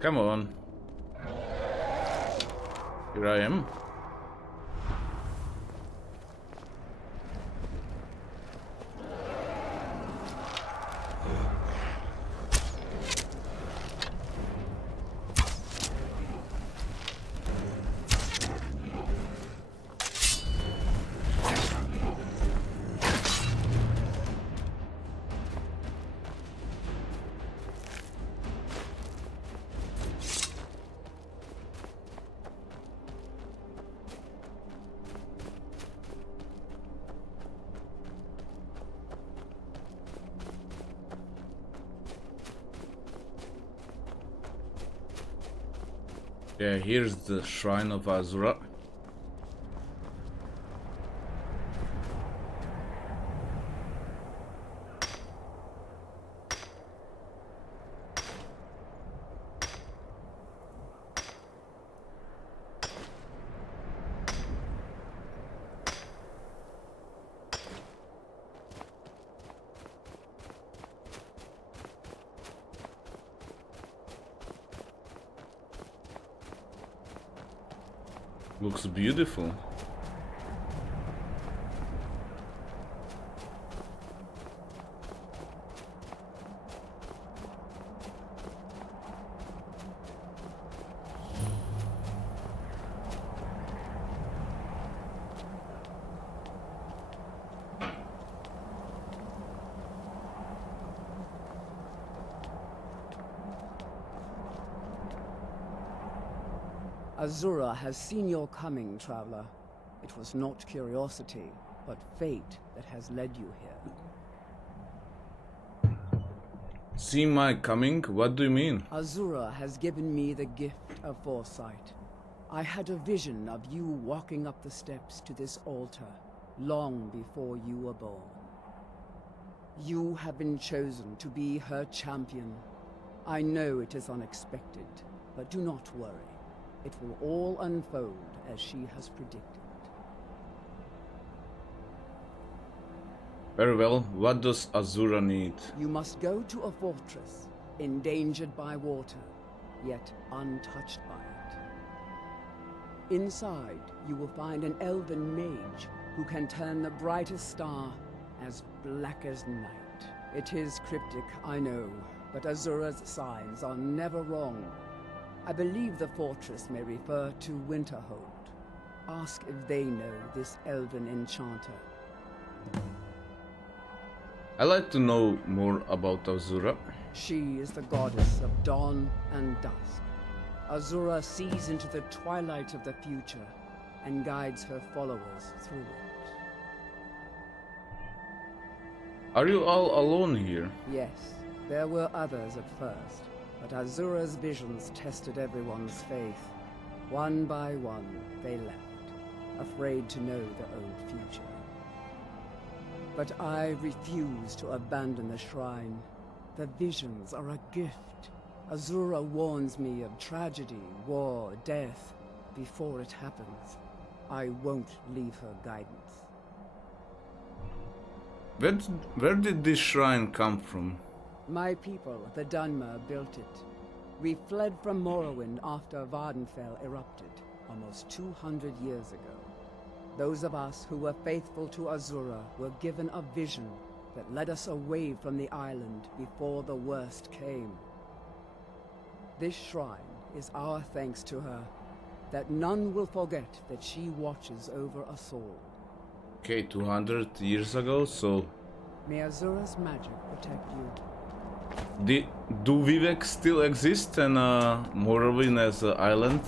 Come on. Here I am. Yeah, here's the Shrine of Azura. Looks beautiful. Azura has seen your coming, traveler. It was not curiosity, but fate that has led you here. See my coming? What do you mean? Azura has given me the gift of foresight. I had a vision of you walking up the steps to this altar, long before you were born. You have been chosen to be her champion. I know it is unexpected, but do not worry. It will all unfold as she has predicted. Very well. What does Azura need? You must go to a fortress, endangered by water, yet untouched by it. Inside, you will find an elven mage who can turn the brightest star as black as night. It is cryptic, I know, but Azura's signs are never wrong. I believe the fortress may refer to Winterhold. Ask if they know this elven enchanter. I like to know more about Azura. She is the goddess of dawn and dusk. Azura sees into the twilight of the future and guides her followers through it. Are you all alone here? Yes, there were others at first, but Azura's visions tested everyone's faith. One by one, they left, afraid to know their own future. But I refuse to abandon the shrine. The visions are a gift. Azura warns me of tragedy, war, death, before it happens. I won't leave her guidance. Where did this shrine come from? My people, the Dunmer, built it. We fled from Morrowind after Vardenfell erupted, almost 200 years ago. Those of us who were faithful to Azura were given a vision that led us away from the island before the worst came. This shrine is our thanks to her, that none will forget that she watches over us all. Okay, 200 years ago, so... May Azura's magic protect you. Do Vivek still exist and Morrowind as an island?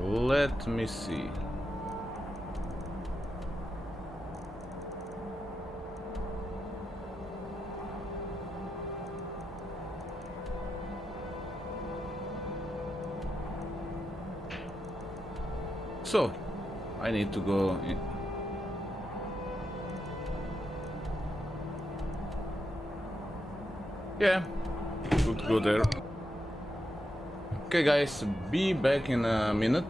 Let me see. So, I need to go in. Yeah, should go there. Okay guys, be back in a minute.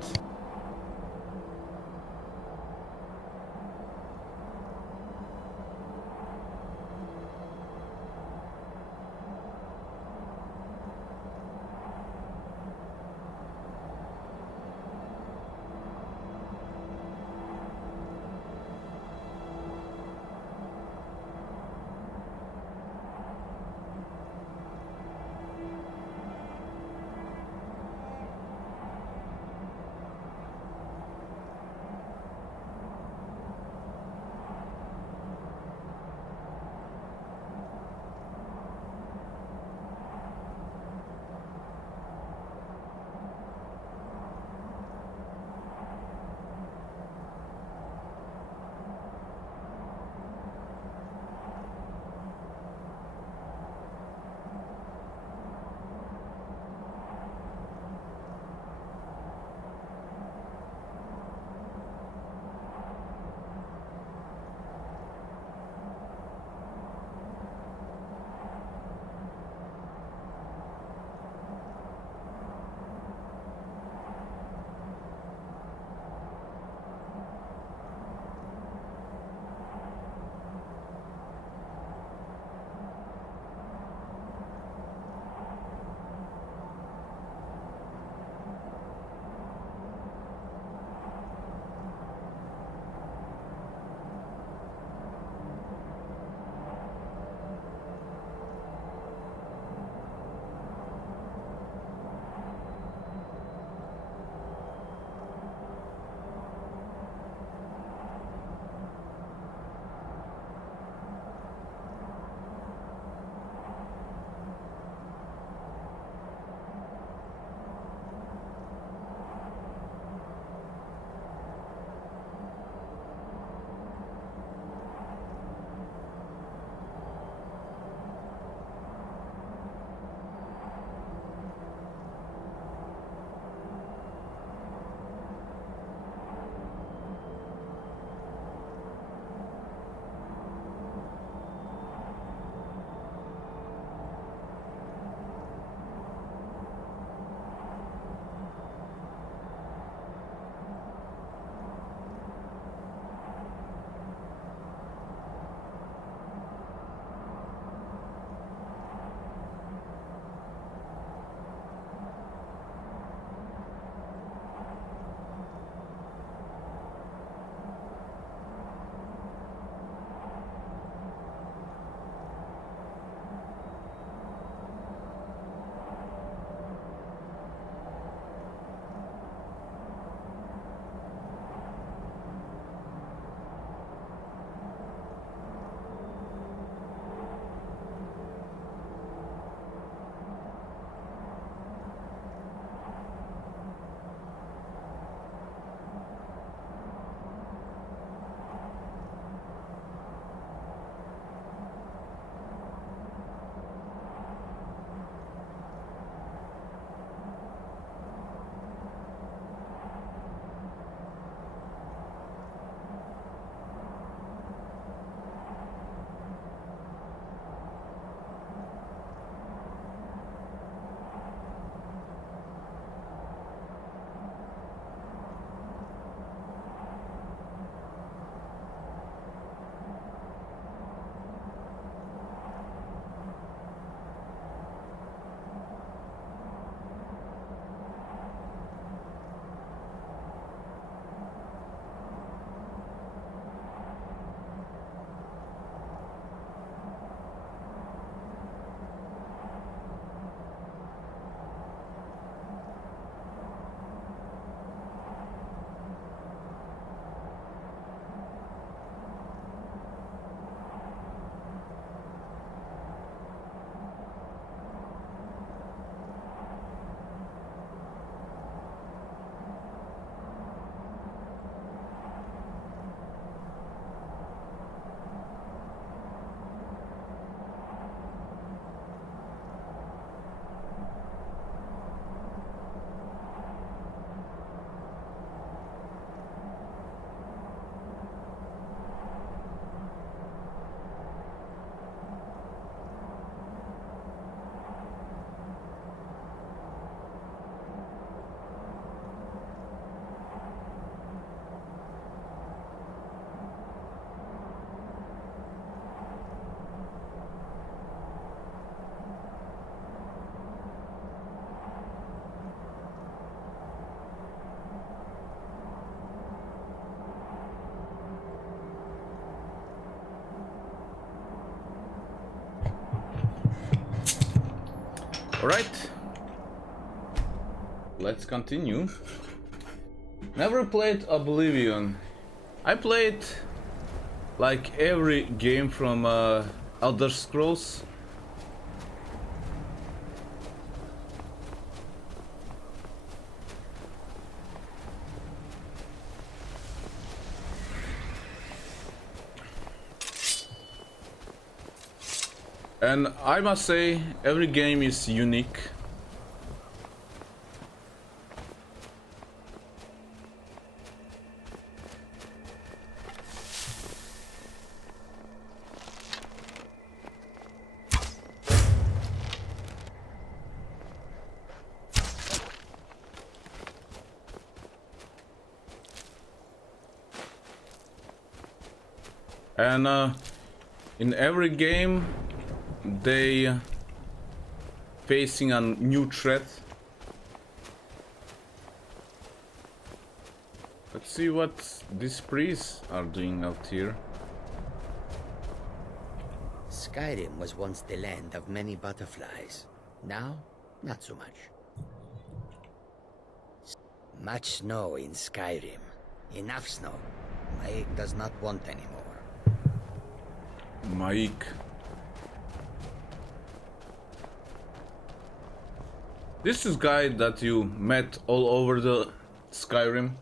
Alright. Let's continue. Never played Oblivion. I played like every game from Elder Scrolls. And I must say, every game is unique. And in every game, they facing a new threat. Let's see what these priests are doing out here. Skyrim was once the land of many butterflies. Now, not so much. Much snow in Skyrim. Enough snow. Mike does not want any more. Mike. This is guy that you met all over the Skyrim.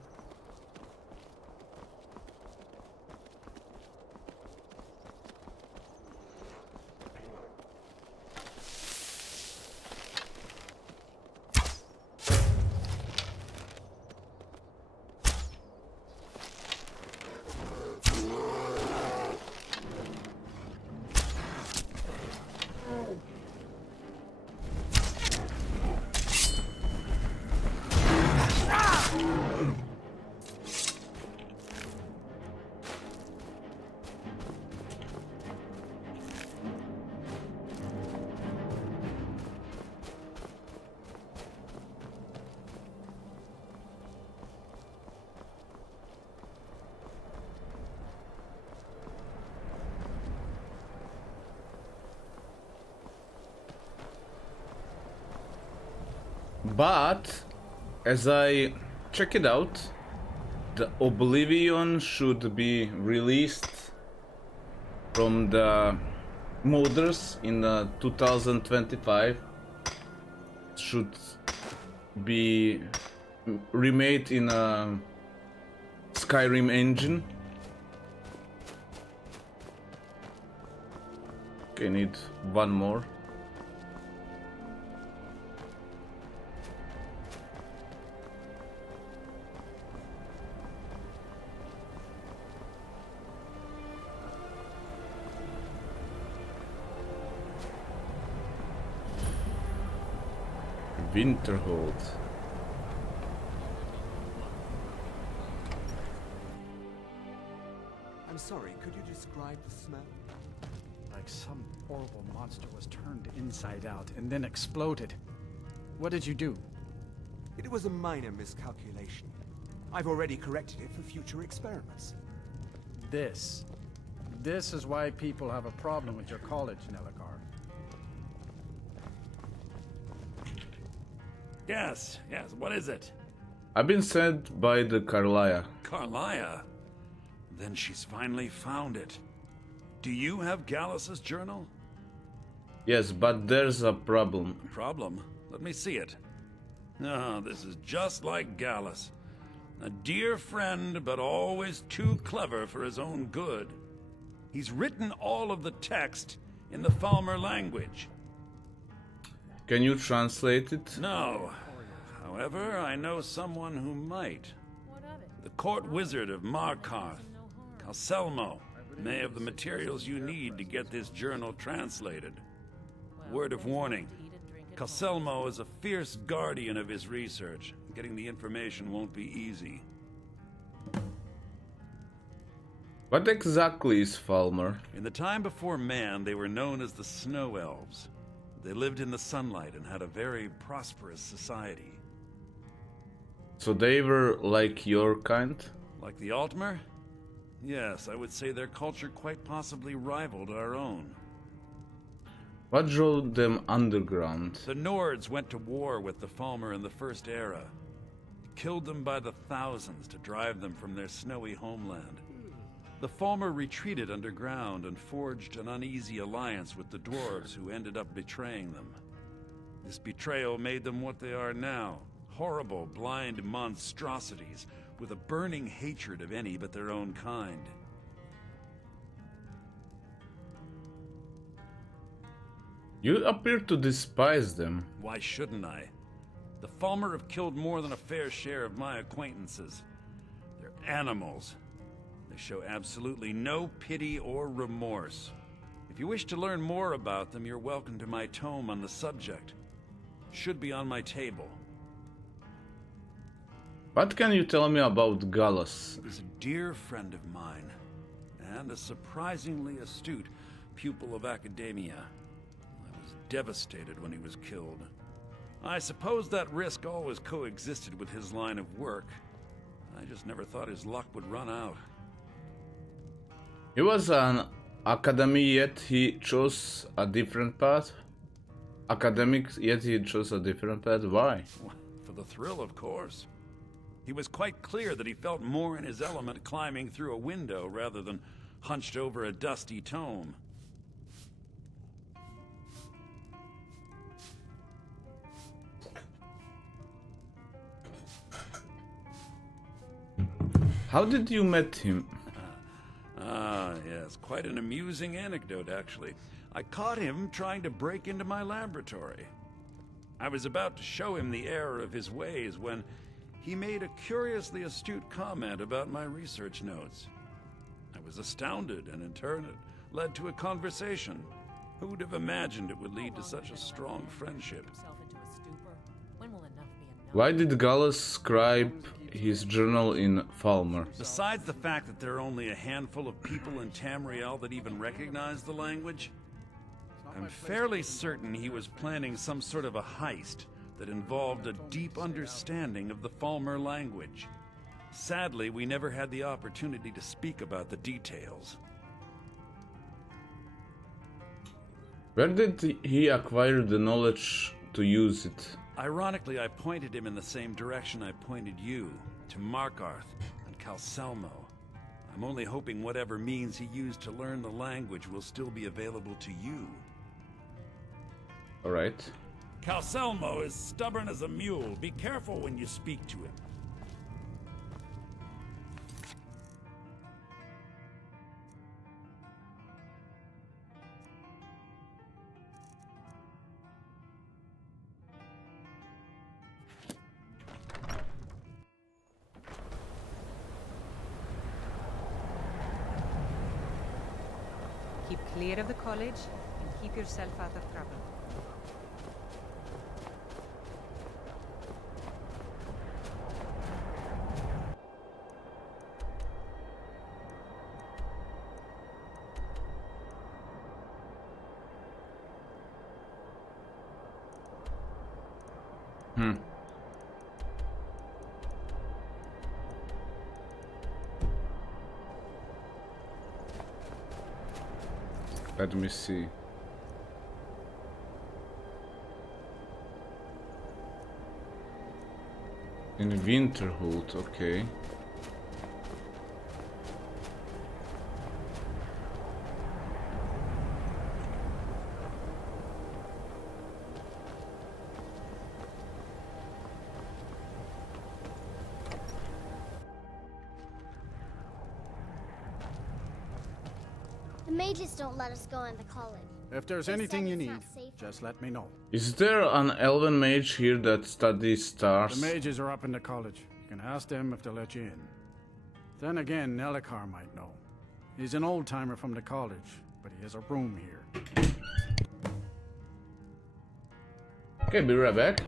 But as I check it out, the Oblivion should be released from the modders in 2025. Should be remade in a Skyrim engine. Okay, need one more. Winterhold. I'm sorry, could you describe the smell? Like some horrible monster was turned inside out and then exploded. What did you do? It was a minor miscalculation. I've already corrected it for future experiments. This is why people have a problem with your college, Nelagar. Yes, what is it? I've been sent by the Carlia. Carlia? Then she's finally found it. Do you have Gallus's journal? Yes, but there's a problem. Problem? Let me see it. Ah, this is just like Gallus. A dear friend, but always too clever for his own good. He's written all of the text in the Falmer language. Can you translate it? No. However, I know someone who might. The court wizard of Markarth, Calselmo, may have the materials you need to get this journal translated. Word of warning. Calselmo is a fierce guardian of his research. Getting the information won't be easy. What exactly is Falmer? In the time before man, they were known as the Snow Elves. They lived in the sunlight and had a very prosperous society. So they were like your kind? Like the Altmer? Yes, I would say their culture quite possibly rivaled our own. What drove them underground? The Nords went to war with the Falmer in the First Era. Killed them by the thousands to drive them from their snowy homeland. The Falmer retreated underground and forged an uneasy alliance with the dwarves who ended up betraying them. This betrayal made them what they are now. Horrible, blind monstrosities with a burning hatred of any but their own kind. You appear to despise them. Why shouldn't I? The Falmer have killed more than a fair share of my acquaintances. They're animals. They show absolutely no pity or remorse. If you wish to learn more about them, you're welcome to my tome on the subject. Should be on my table. What can you tell me about Gallus? He's a dear friend of mine, and a surprisingly astute pupil of academia. I was devastated when he was killed. I suppose that risk always coexisted with his line of work. I just never thought his luck would run out. He was an academic, yet he chose a different path. Why? For the thrill, of course. He was quite clear that he felt more in his element climbing through a window rather than hunched over a dusty tome. How did you meet him? Yes, quite an amusing anecdote, actually. I caught him trying to break into my laboratory. I was about to show him the error of his ways when he made a curiously astute comment about my research notes. I was astounded, and in turn it led to a conversation. Who would have imagined it would lead to such a strong friendship? Why did Gallus scribe his journal in Falmer? Besides the fact that there are only a handful of people in Tamriel that even recognize the language, I'm fairly certain he was planning some sort of a heist that involved a deep understanding of the Falmer language. Sadly, we never had the opportunity to speak about the details. Where did he acquire the knowledge to use it? Ironically, I pointed him in the same direction I pointed you, to Markarth and Calselmo. I'm only hoping whatever means he used to learn the language will still be available to you. Alright. Calselmo is stubborn as a mule. Be careful when you speak to him. Keep clear of the college and keep yourself out of trouble. Let me see. In Winterhold, okay. The mages don't let us go in the college. If there's They anything said you it's need, not safe. just let me know. Is there an elven mage here that studies stars? The mages are up in the college. You can ask them if they'll let you in. Then again, Nelikar might know. He's an old-timer from the college, but he has a room here. Okay, be right back.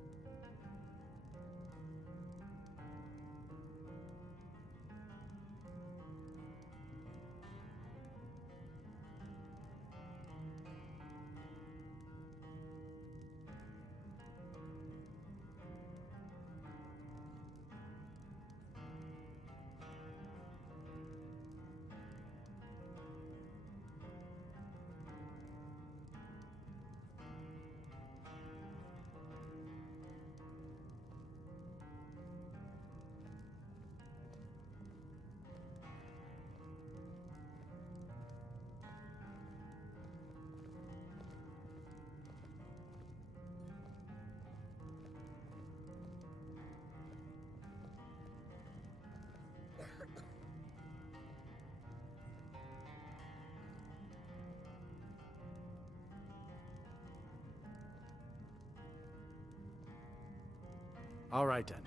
All right then.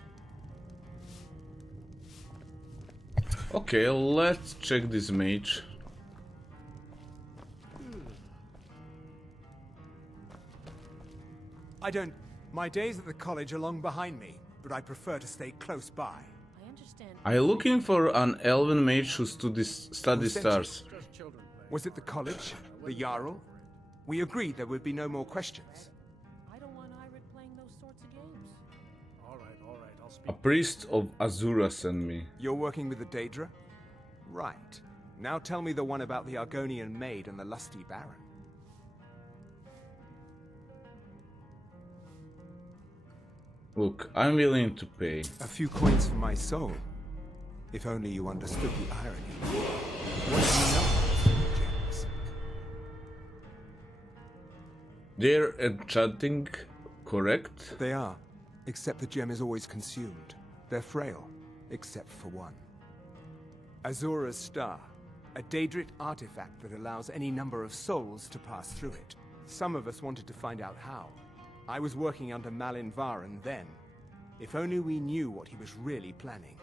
Okay, let's check this mage. My days at the college are long behind me, but I prefer to stay close by. Are you looking for an elven mage who studies stars? Was it the college? The Jarl? We agreed there would be no more questions. I don't want Irid playing those sorts of games. All right, I'll speak. A priest of Azura sent me. You're working with the Daedra? Right. Now tell me the one about the Argonian maid and the lusty baron. Look, I'm willing to pay. A few coins for my soul. If only you understood the irony. What do you know, James? They're enchanting, correct? They are, except the gem is always consumed. They're frail, except for one. Azura's Star, a Daedric artifact that allows any number of souls to pass through it. Some of us wanted to find out how. I was working under Malin Varen then. If only we knew what he was really planning.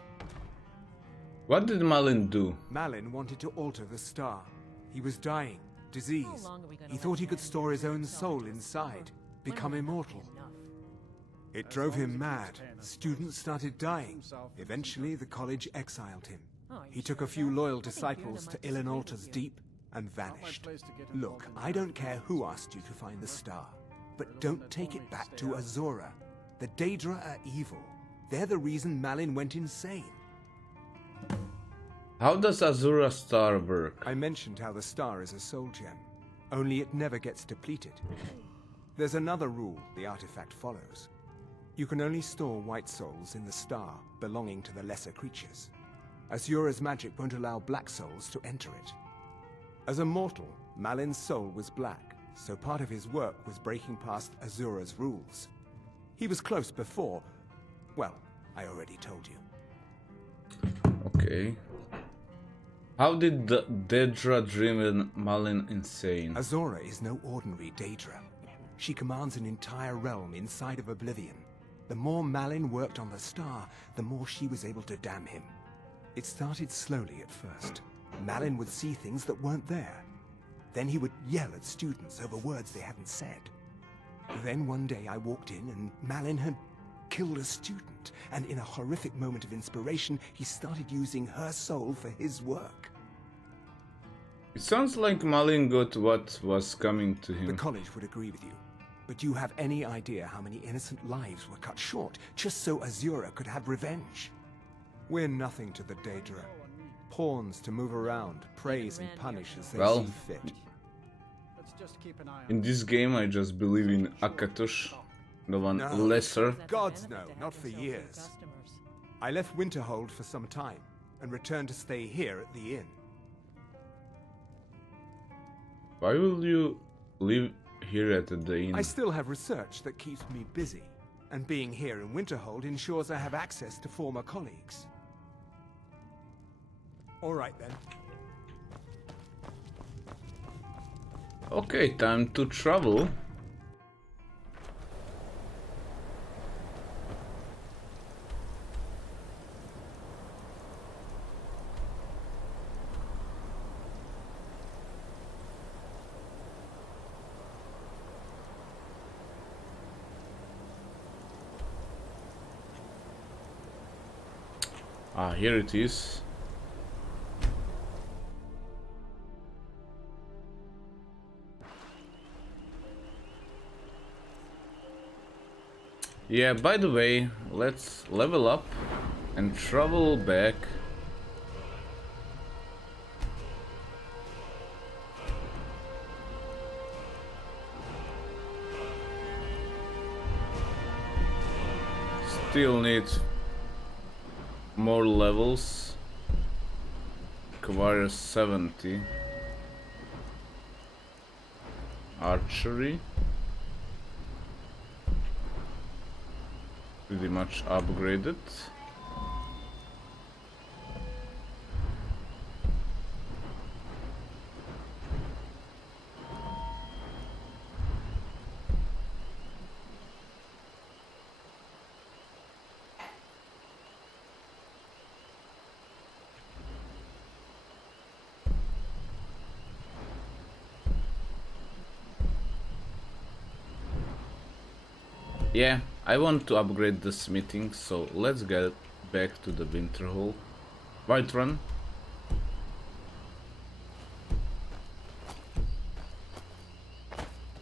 What did Malin do? Malin wanted to alter the star. He was dying, disease. He thought he could store his own soul inside, become immortal. It drove him mad. Students started dying. Eventually, the college exiled him. He took a few loyal disciples to Ilinalta's Deep and vanished. Look, I don't care who asked you to find the star, but don't take it back to Azura. The Daedra are evil. They're the reason Malin went insane. How does Azura Star work? I mentioned how the star is a soul gem, only it never gets depleted. There's another rule the artifact follows. You can only store white souls in the star belonging to the lesser creatures. Azura's magic won't allow black souls to enter it. As a mortal, Malin's soul was black, so part of his work was breaking past Azura's rules. He was close before. Well, I already told you. Okay. How did the Daedra driven Malin insane? Azura is no ordinary Daedra. She commands an entire realm inside of Oblivion. The more Malin worked on the star, the more she was able to damn him. It started slowly at first. Malin would see things that weren't there. Then he would yell at students over words they hadn't said. Then one day I walked in and Malin had killed a student, and in a horrific moment of inspiration, he started using her soul for his work. It sounds like Malin got what was coming to him. The college would agree with you. But do you have any idea how many innocent lives were cut short just so Azura could have revenge? We're nothing to the Daedra. Pawns to move around, praise and punish as they see fit. In this game I just believe in Akatosh, the one lesser. Gods no, not for years. I left Winterhold for some time and returned to stay here at the inn. Why will you live here at the inn? I still have research that keeps me busy, and being here in Winterhold ensures I have access to former colleagues. All right then. Okay, time to travel. Ah, here it is. Yeah, by the way, let's level up and travel back. Still need more levels. Requires 70. Archery. Pretty much upgraded. Yeah, I want to upgrade the smithing, so let's get back to the winter hall. White run.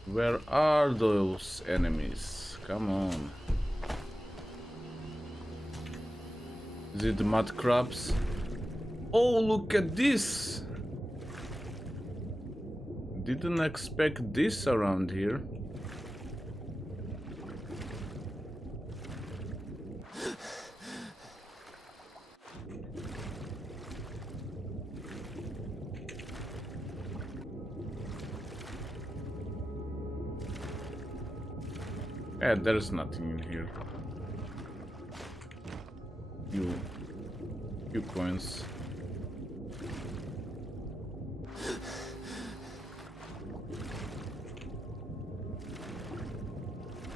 Where are those enemies? Come on. Is it the mud crabs? Oh, look at this! Didn't expect this around here. Yeah, there's nothing in here. Few coins.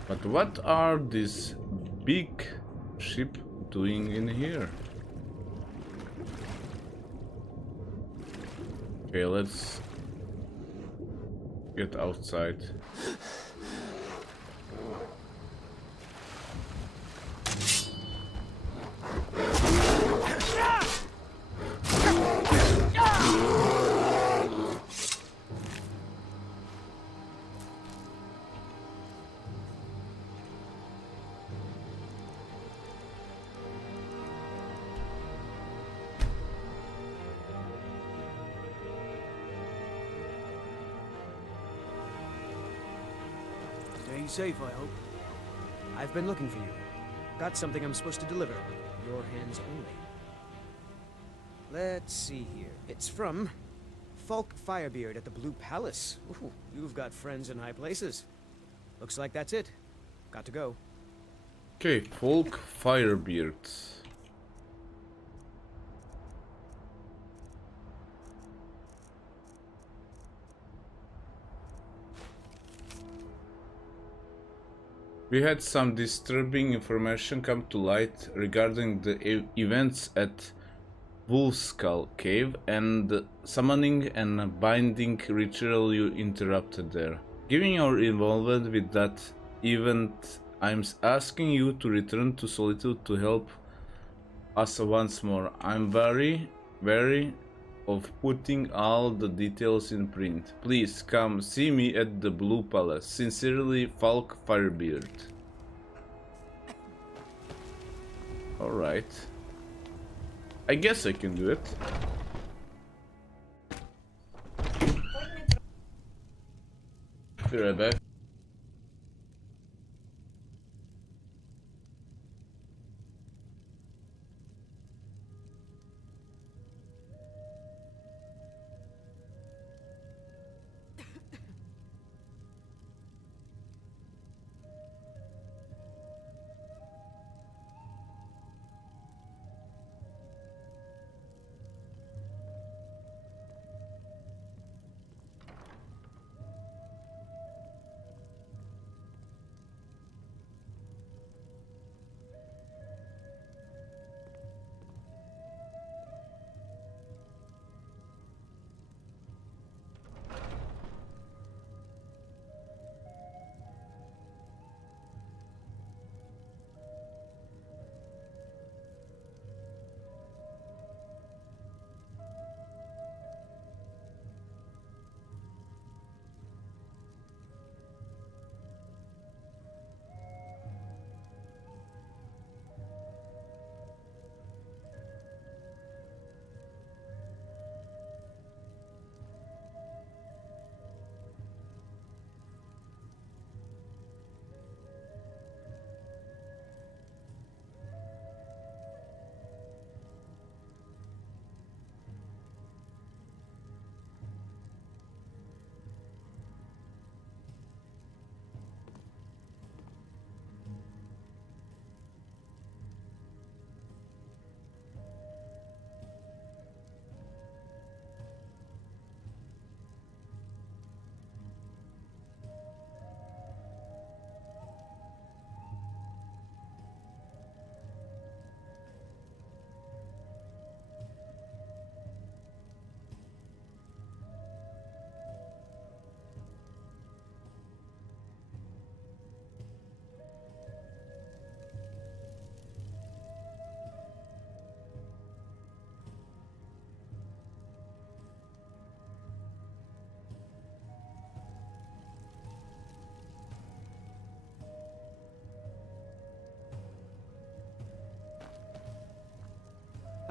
But what are these big ship doing in here? Okay, let's get outside. Staying safe, I hope. I've been looking for you. Got something I'm supposed to deliver. Your hands only. Let's see here. It's from Falk Firebeard at the Blue Palace. Ooh, you've got friends in high places. Looks like that's it. Got to go. Okay, Falk Firebeard. We had some disturbing information come to light regarding the events at Wolfskull Cave and the summoning and binding ritual you interrupted there. Given your involvement with that event, I'm asking you to return to Solitude to help us once more. I'm very of putting all the details in print. Please come see me at the Blue Palace. Sincerely, Falk Firebeard. Alright. I guess I can do it. Be right back.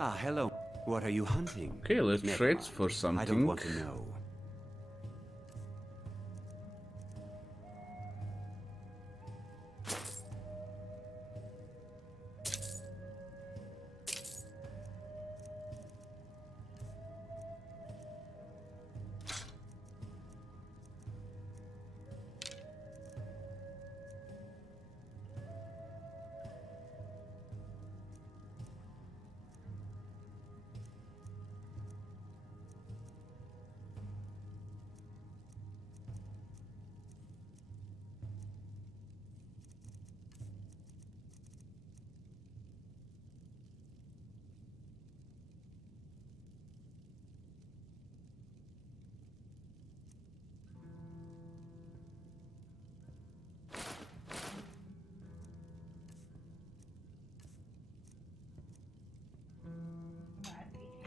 Ah, hello. What are you hunting? Okay, let's Never trade mind. for something. I don't want to know.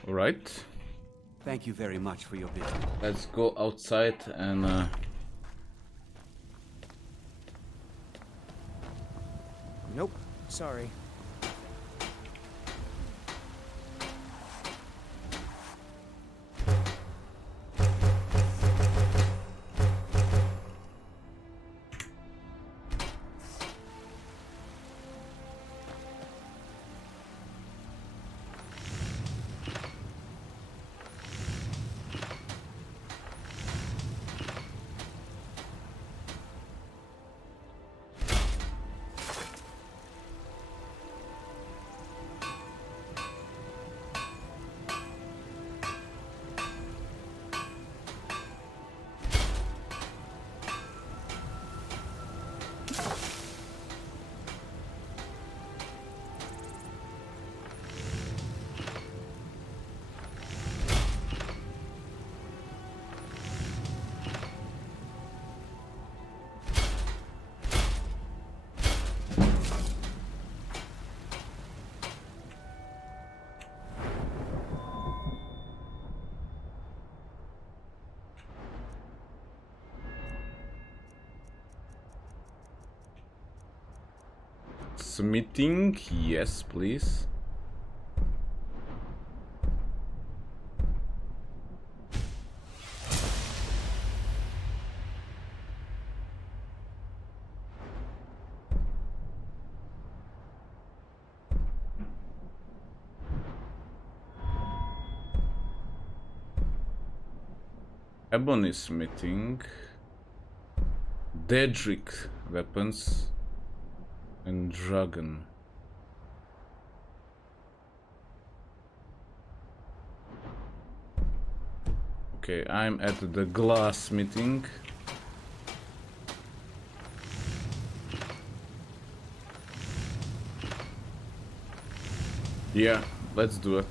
All right. Thank you very much for your visit. Let's go outside and Nope. Sorry. smithing. Yes, please. Ebony smithing, Daedric weapons, and dragon. Okay, I'm at the glassmithing. Yeah, let's do it.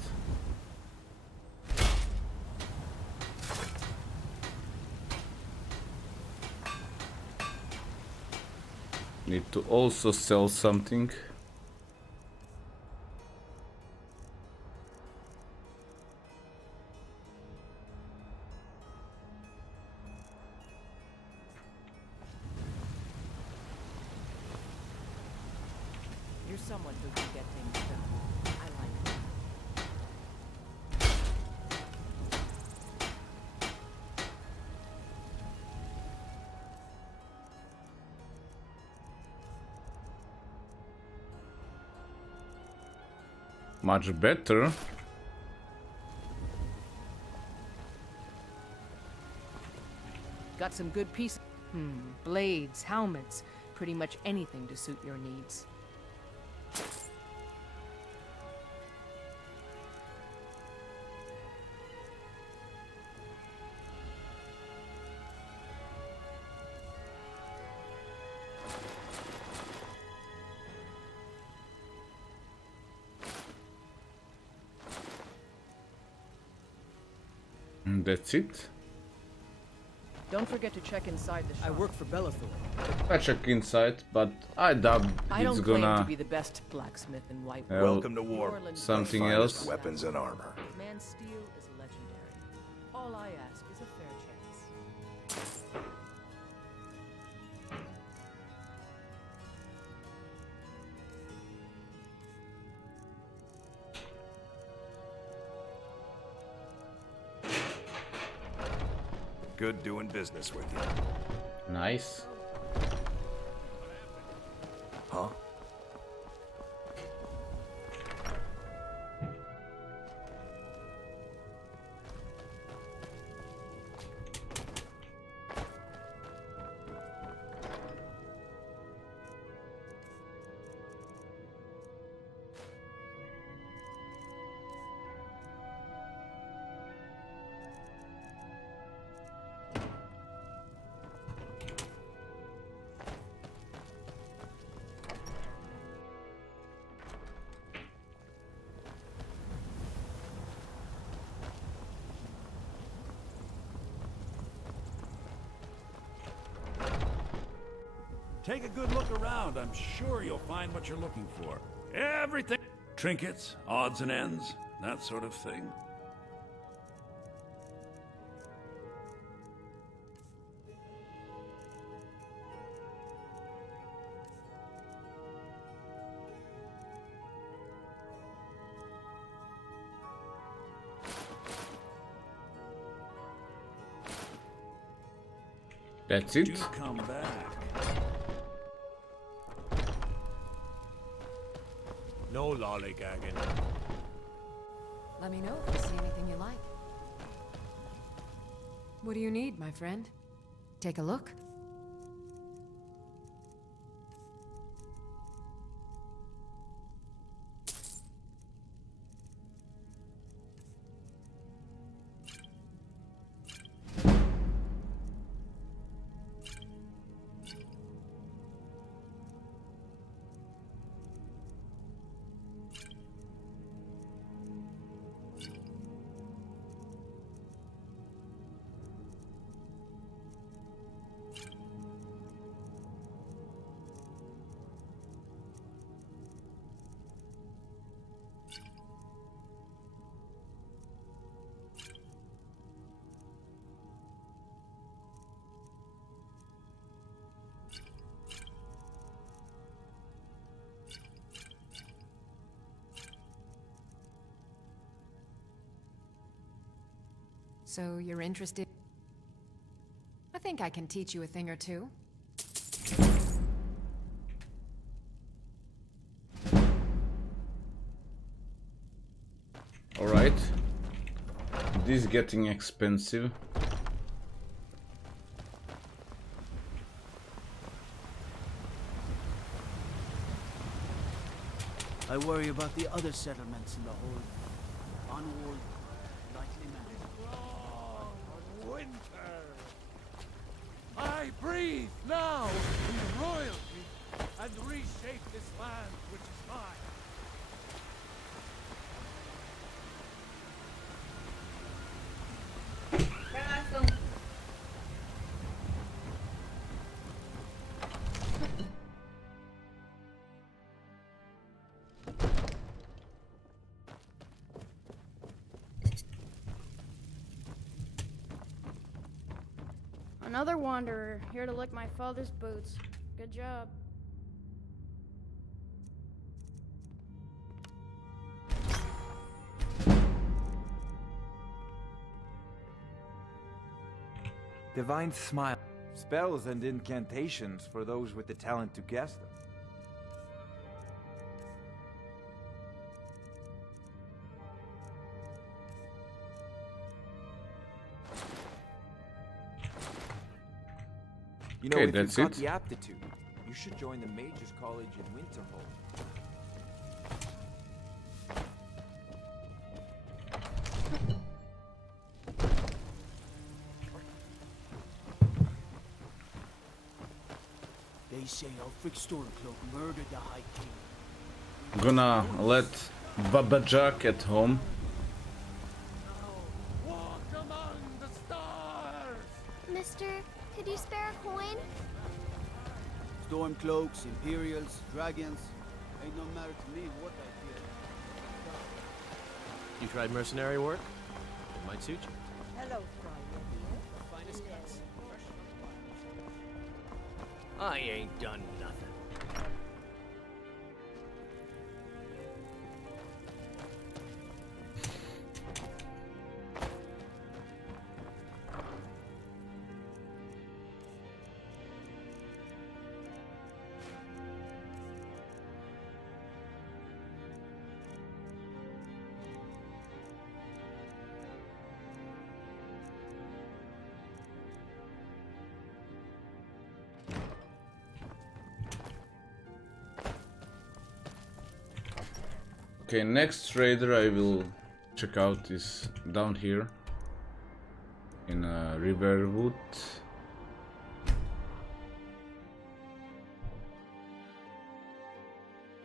Need to also sell something. You're someone who can get things done. I like that. Much better. Got some good pieces. Blades, helmets, pretty much anything to suit your needs. And that's it. Don't forget to check inside the shop. I work for Bellathor. I check inside, but I doubt I it's don't claim to gonna be the best blacksmith in White. Welcome to war. Something The finest else. weapons and armor. Man's steel is legendary. All I ask is a fair chance. good doing business with you. Nice. Huh? Take a good look around. I'm sure you'll find what you're looking for. Everything. Trinkets, odds and ends, that sort of thing. That's it. Do come back. No lollygagging. Let me know if you see anything you like. What do you need, my friend? Take a look. So you're interested? I think I can teach you a thing or two. All right. This is getting expensive. I worry about the other settlements in the whole unwalled, likely man. Winter! I breathe now in royalty and reshape this land which is mine. Another wanderer, here to lick my father's boots. Good job. Divine smile. Spells and incantations for those with the talent to guess them. You know, Okay, if that's you've got it. the aptitude, you should join the Mages College in Winterhold. They say Ulfric Stormcloak murdered the High King. Gonna let Baba Jack at home. Walk among the stars! Mister, could you spare a coin? Stormcloaks, Imperials, dragons. Ain't no matter to me what I feel. You tried mercenary work? It might suit you. Hello, Finest cuts. I ain't done nothing. Okay, next raider I will check out is down here in Riverwood.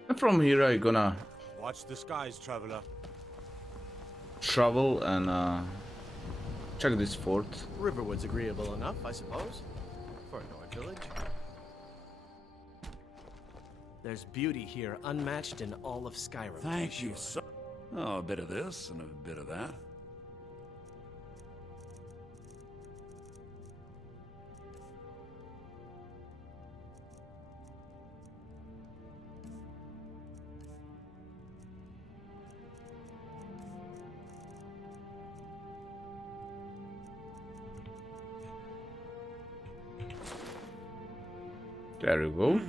And from here I gonna Watch the skies, traveler. travel and check this fort. Riverwood's agreeable enough, I suppose, for a North village. There's beauty here unmatched in all of Skyrim. Thank you so. Oh, a bit of this and a bit of that. There you go.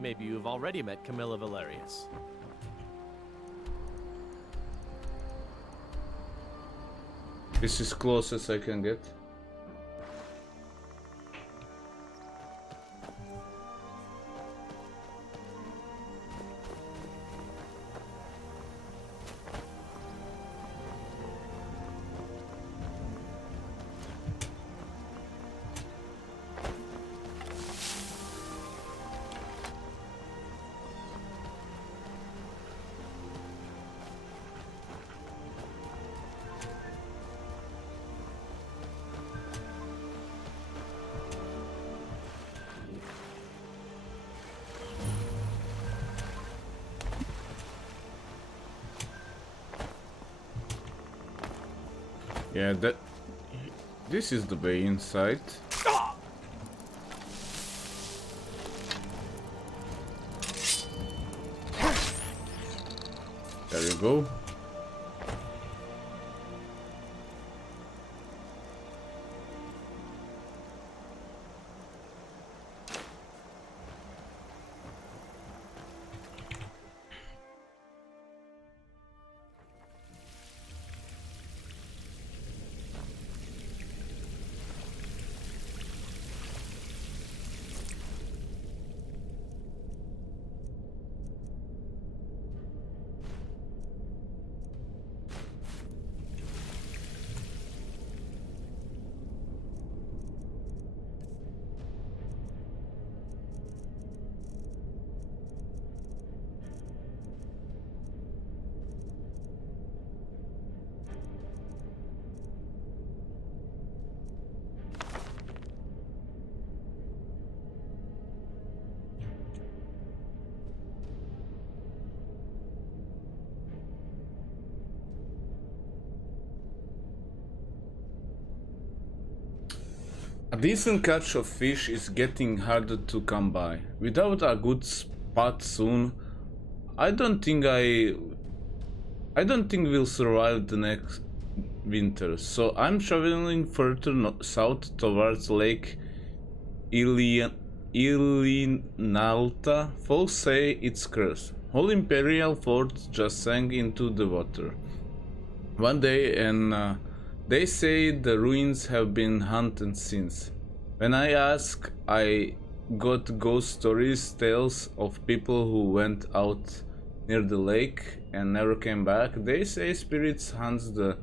Maybe you've already met Camilla Valerius. This is close as I can get. Yeah, this is the way inside. There you go. A decent catch of fish is getting harder to come by. Without a good spot soon, I don't think we'll survive the next winter. So I'm traveling further south towards Lake Ilinalta. Folks say it's cursed. Whole Imperial fort just sank into the water one day, and they say the ruins have been haunted since. When I ask, I got ghost stories, tales of people who went out near the lake and never came back. They say spirits haunt the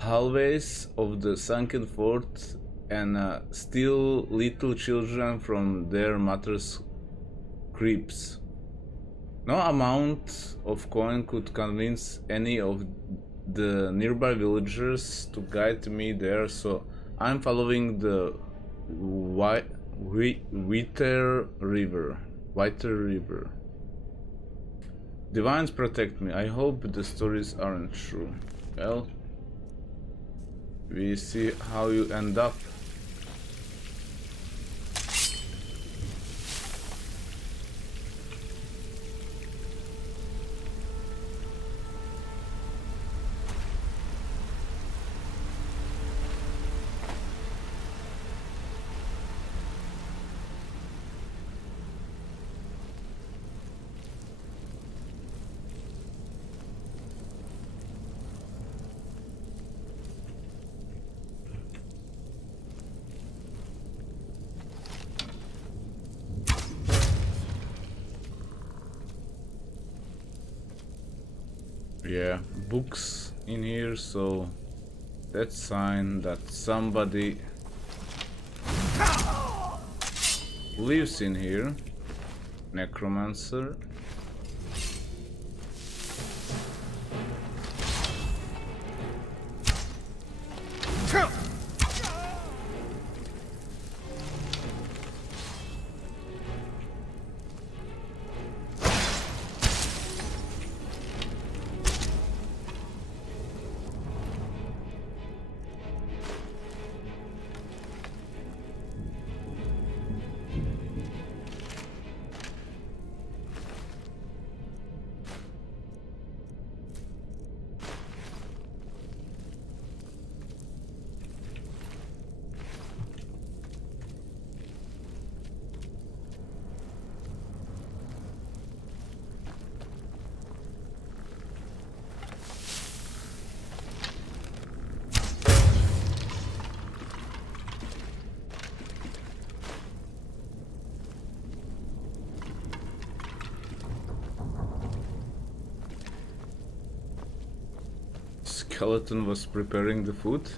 hallways of the sunken fort and steal little children from their mother's cribs. No amount of coin could convince any of the nearby villagers to guide me there, so I'm following the Whiter River. Divines protect me. I hope the stories aren't true. Well, we see how you end up. Yeah, books in here, so that's sign that somebody lives in here. Necromancer. Skeleton was preparing the food.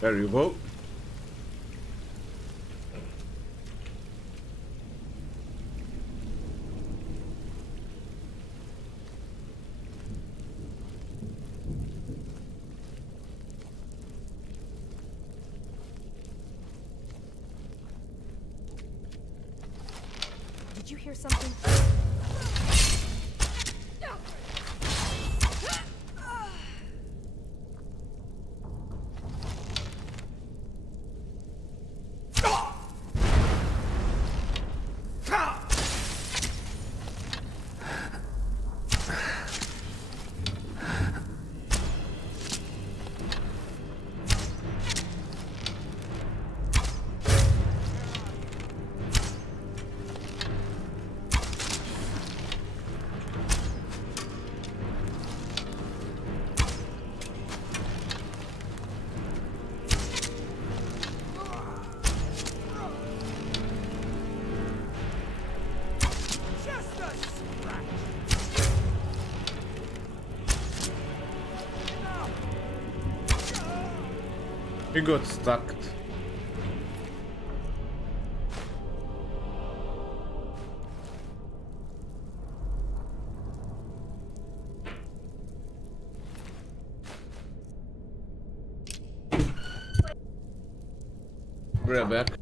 There you go. Did you hear something? He got stuck. We're back.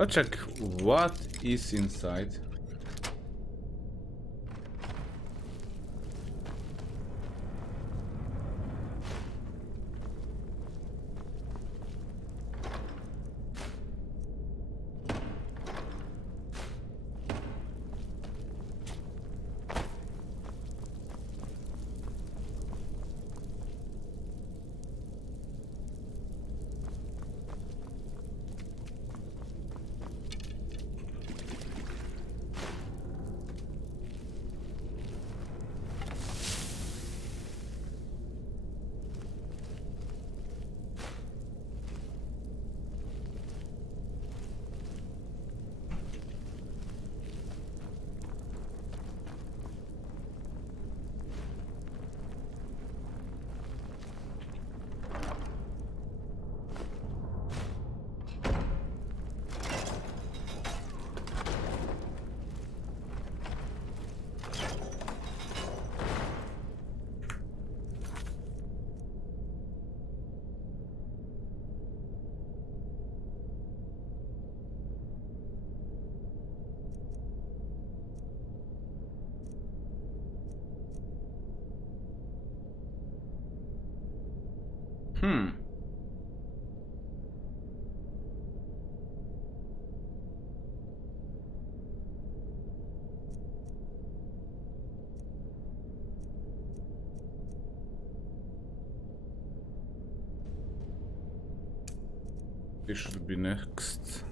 Let's check what is inside. This should be next.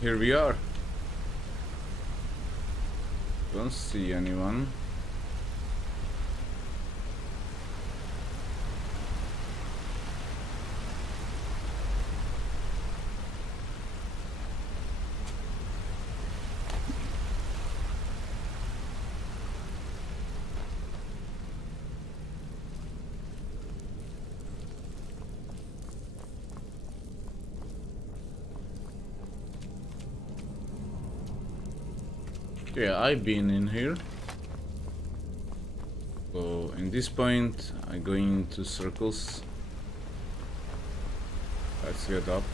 Here we are. Don't see anyone. Yeah, I've been in here. So in this point, I go into circles. Let's get up.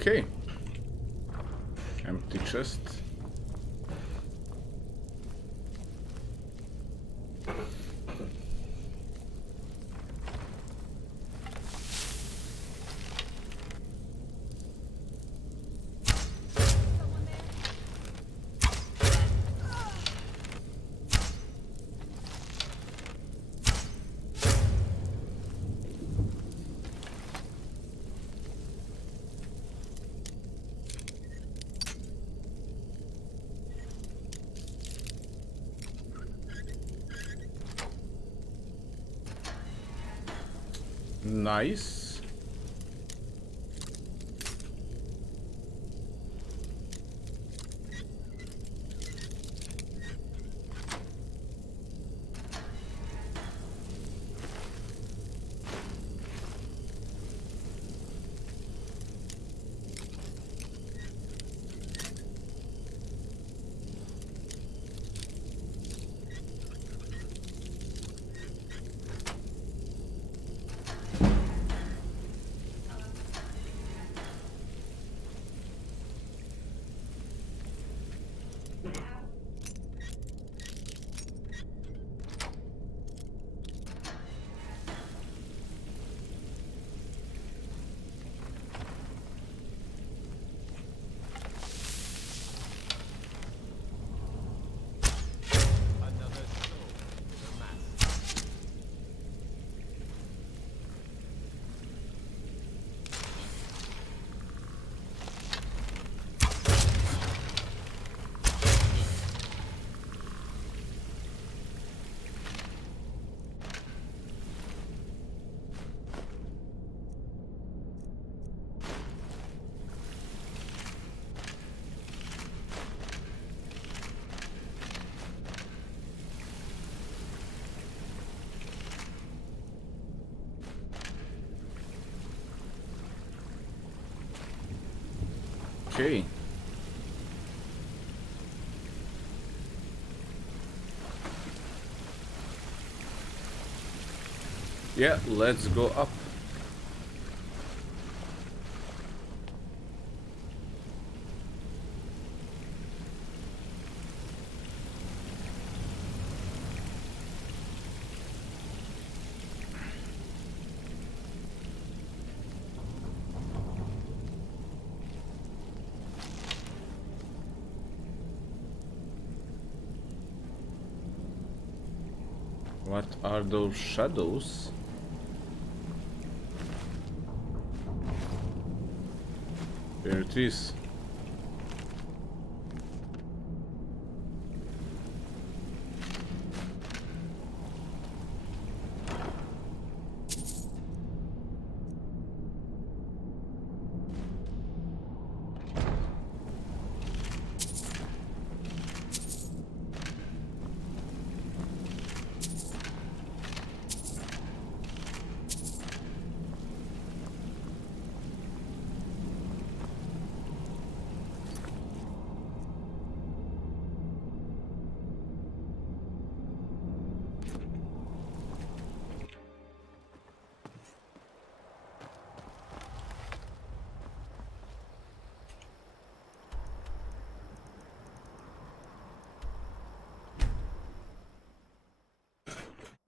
Okay. Empty chest. Nice. Okay. Yeah, let's go up. What are those shadows? There it is.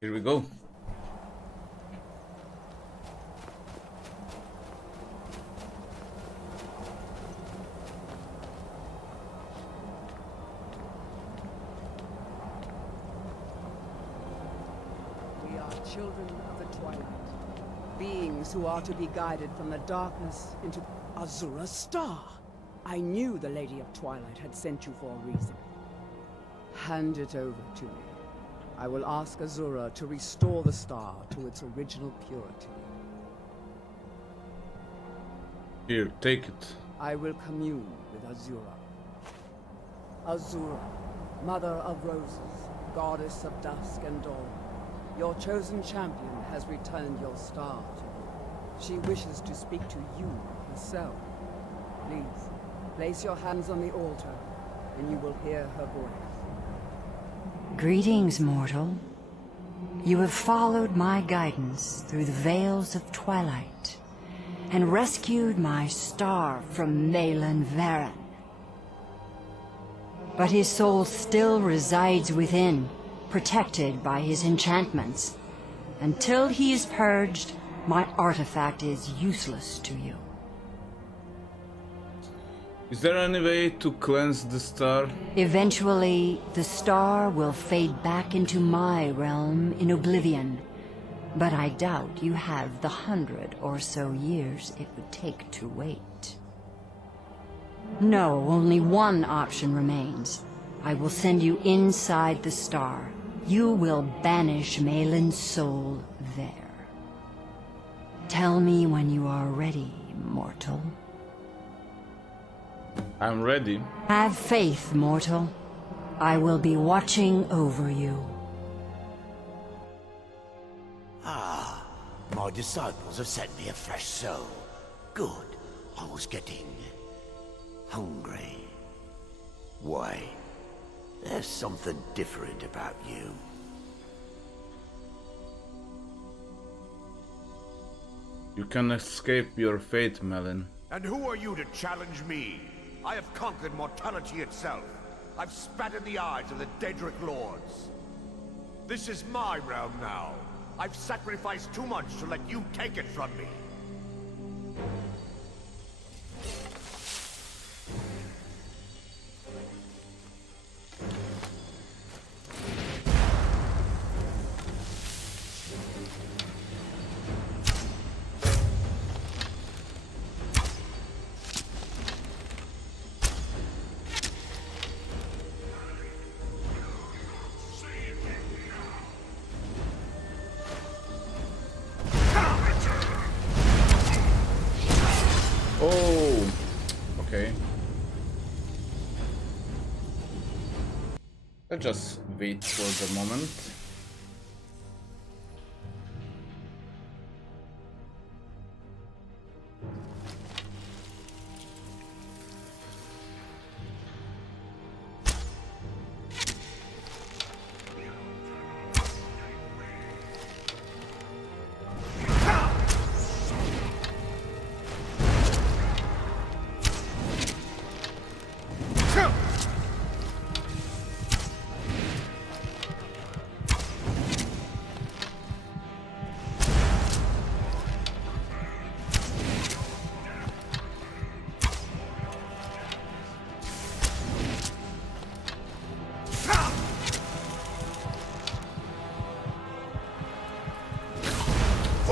Here we go. We are children of the Twilight. Beings who are to be guided from the darkness into Azura's star. I knew the Lady of Twilight had sent you for a reason. Hand it over to me. I will ask Azura to restore the star to its original purity. Here, take it. I will commune with Azura. Azura, Mother of Roses, Goddess of Dusk and Dawn, your chosen champion has returned your star to you. She wishes to speak to you herself. Please, place your hands on the altar, and you will hear her voice. Greetings, mortal. You have followed my guidance through the veils of twilight and rescued my star from Malin Varen. But his soul still resides within, protected by his enchantments. Until he is purged, my artifact is useless to you. Is there any way to cleanse the star? Eventually, the star will fade back into my realm in oblivion. But I doubt you have the 100 or so years it would take to wait. No, only one option remains. I will send you inside the star. You will banish Malin's soul there. Tell me when you are ready, mortal. I'm ready. Have faith, mortal. I will be watching over you. Ah, my disciples have sent me a fresh soul. Good. I was getting hungry. Why? There's something different about you. You can escape your fate, Melon. And who are you to challenge me? I have conquered mortality itself. I've spat in the eyes of the Daedric Lords. This is my realm now. I've sacrificed too much to let you take it from me. Oh, okay. Let's just wait for the moment.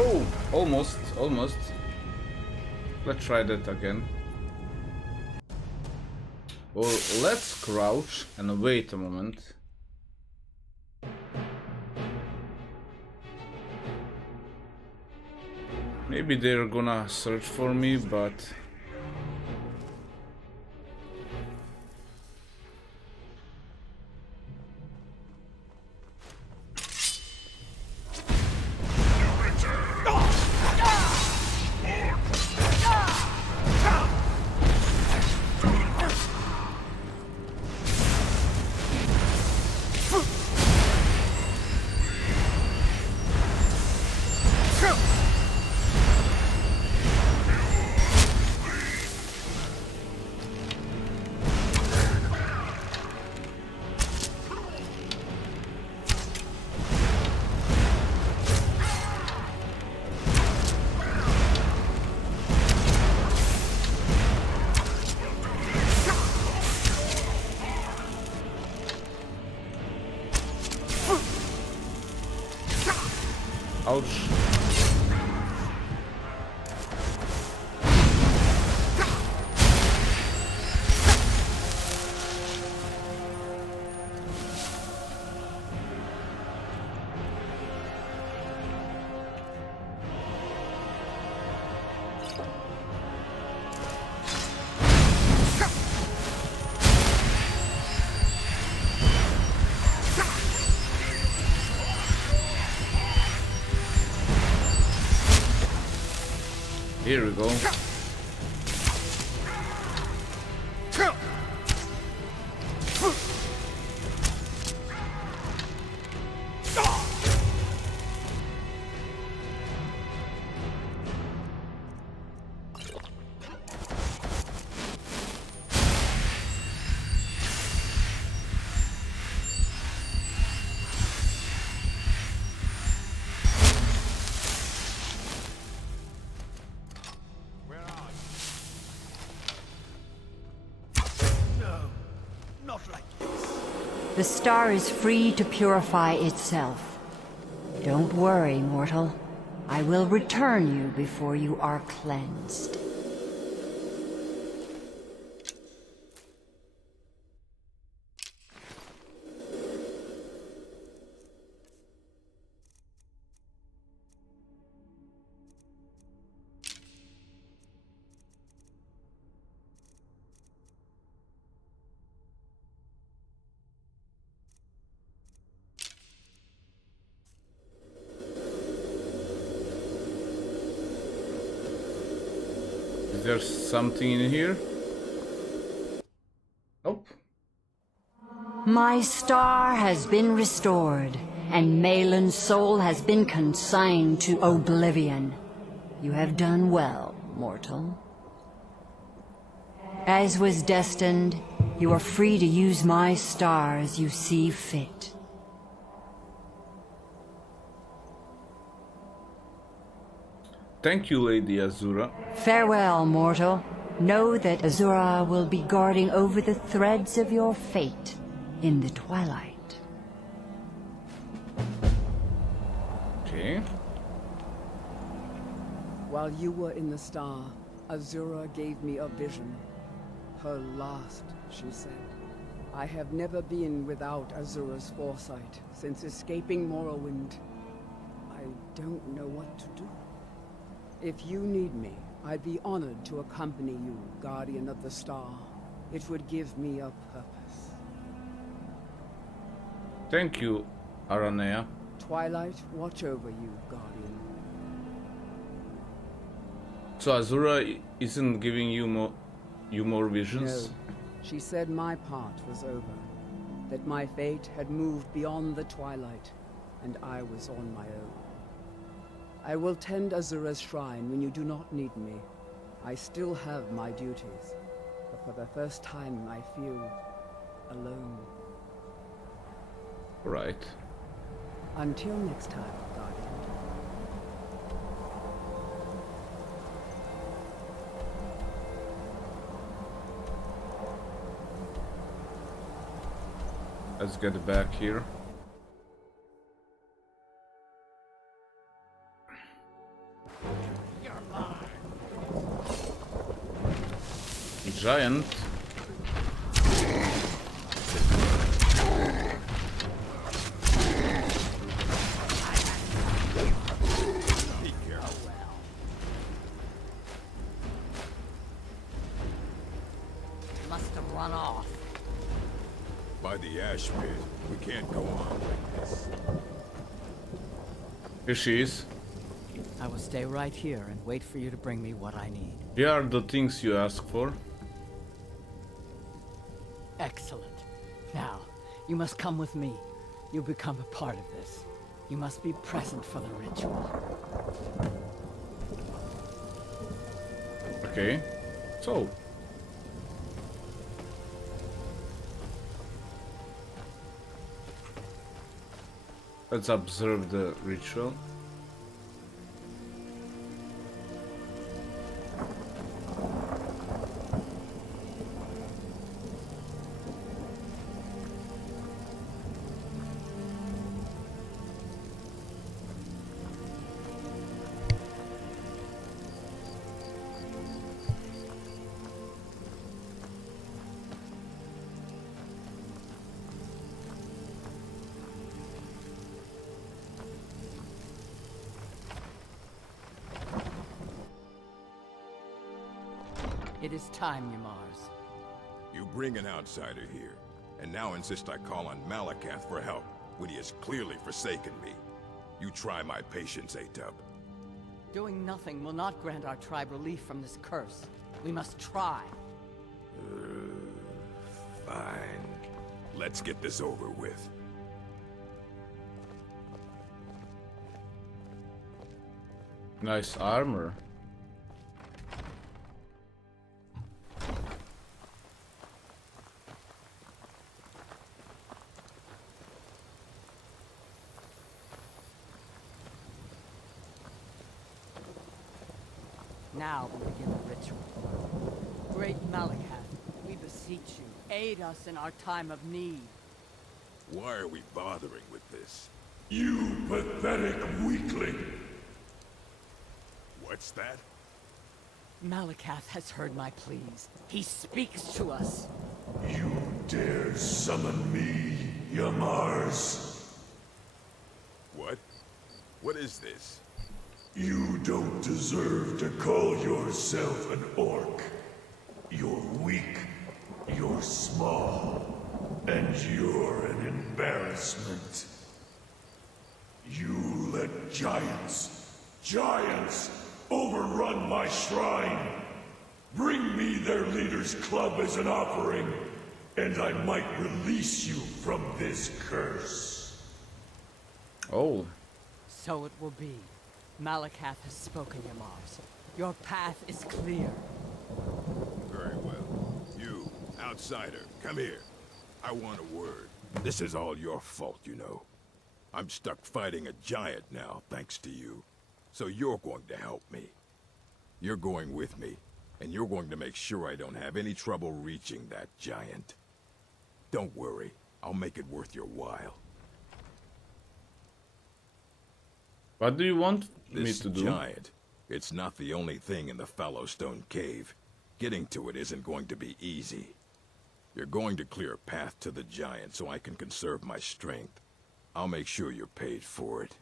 Oh, almost. Let's try that again. Well, let's crouch and wait a moment. Maybe they're gonna search for me, but... Ouch. Here we go. The star is free to purify itself. Don't worry, mortal. I will return you before you are cleansed. there's something in here? Nope. My star has been restored, and Malin's soul has been consigned to oblivion. You have done well, mortal. As was destined, you are free to use my star as you see fit. Thank you, Lady Azura. Farewell, mortal. Know that Azura will be guarding over the threads of your fate in the twilight. Okay. While you were in the star, Azura gave me a vision. Her last, she said. I have never been without Azura's foresight since escaping Morrowind. I don't know what to do. If you need me, I'd be honored to accompany you, Guardian of the Star. It would give me a purpose. Thank you, Aranea. Twilight, watch over you, Guardian. So Azura isn't giving you more visions? No. She said my part was over. That my fate had moved beyond the Twilight, and I was on my own. I will tend Azura's shrine when you do not need me. I still have my duties, but for the first time I feel alone. Right. Until next time, Guardian. Let's get back here. Giant. Be careful. Must have run off. By the ash pit, we can't go on like this. Here she is. I will stay right here and wait for you to bring me what I need. Here are the things you ask for. Excellent. Now, you must come with me. You become a part of this. You must be present for the ritual. Okay. So. Let's observe the ritual. It is time, Ymars. You bring an outsider here, and now insist I call on Malakath for help, when he has clearly forsaken me. You try my patience, Atub. Doing nothing will not grant our tribe relief from this curse. We must try. Fine. Let's get this over with. Nice armor. Now we begin the ritual. Great Malakath, we beseech you, aid us in our time of need. Why are we bothering with this? You pathetic weakling! What's that? Malakath has heard my pleas. He speaks to us. You dare summon me, Ymars? What? What is this? You don't deserve to call yourself an orc. You're weak, you're small, and you're an embarrassment. You let giants overrun my shrine. Bring me their leader's club as an offering, and I might release you from this curse. Oh. So it will be. Malakath has spoken, your Mars. Your path is clear. Very well. You, outsider, come here. I want a word. This is all your fault, you know. I'm stuck fighting a giant now, thanks to you. So you're going to help me. You're going with me, and you're going to make sure I don't have any trouble reaching that giant. Don't worry, I'll make it worth your while. What do you want me This to do? giant, it's not the only thing in the Fallowstone Cave. Getting to it isn't going to be easy. You're going to clear a path to the giant so I can conserve my strength. I'll make sure you're paid for it.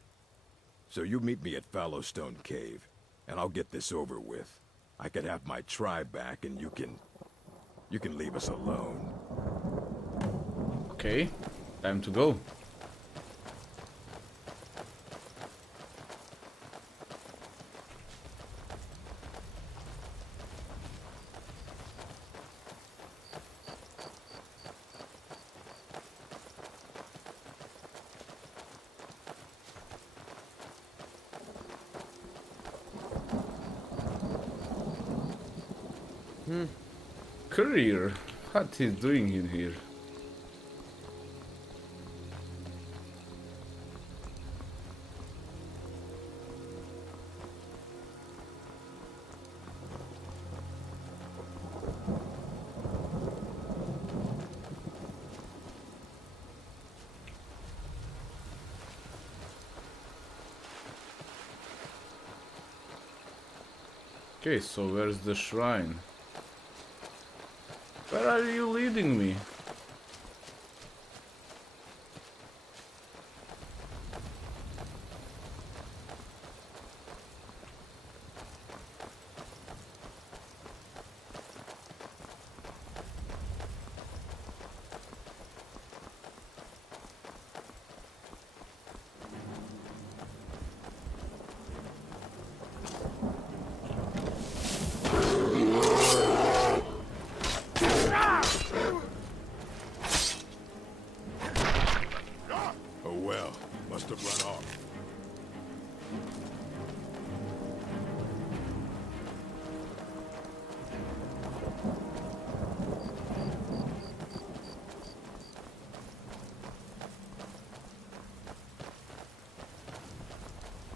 So you meet me at Fallowstone Cave, and I'll get this over with. I can have my tribe back, and you can leave us alone. Okay, time to go. Career. What he's doing in here? Okay, so where's the shrine? Where are you leading me?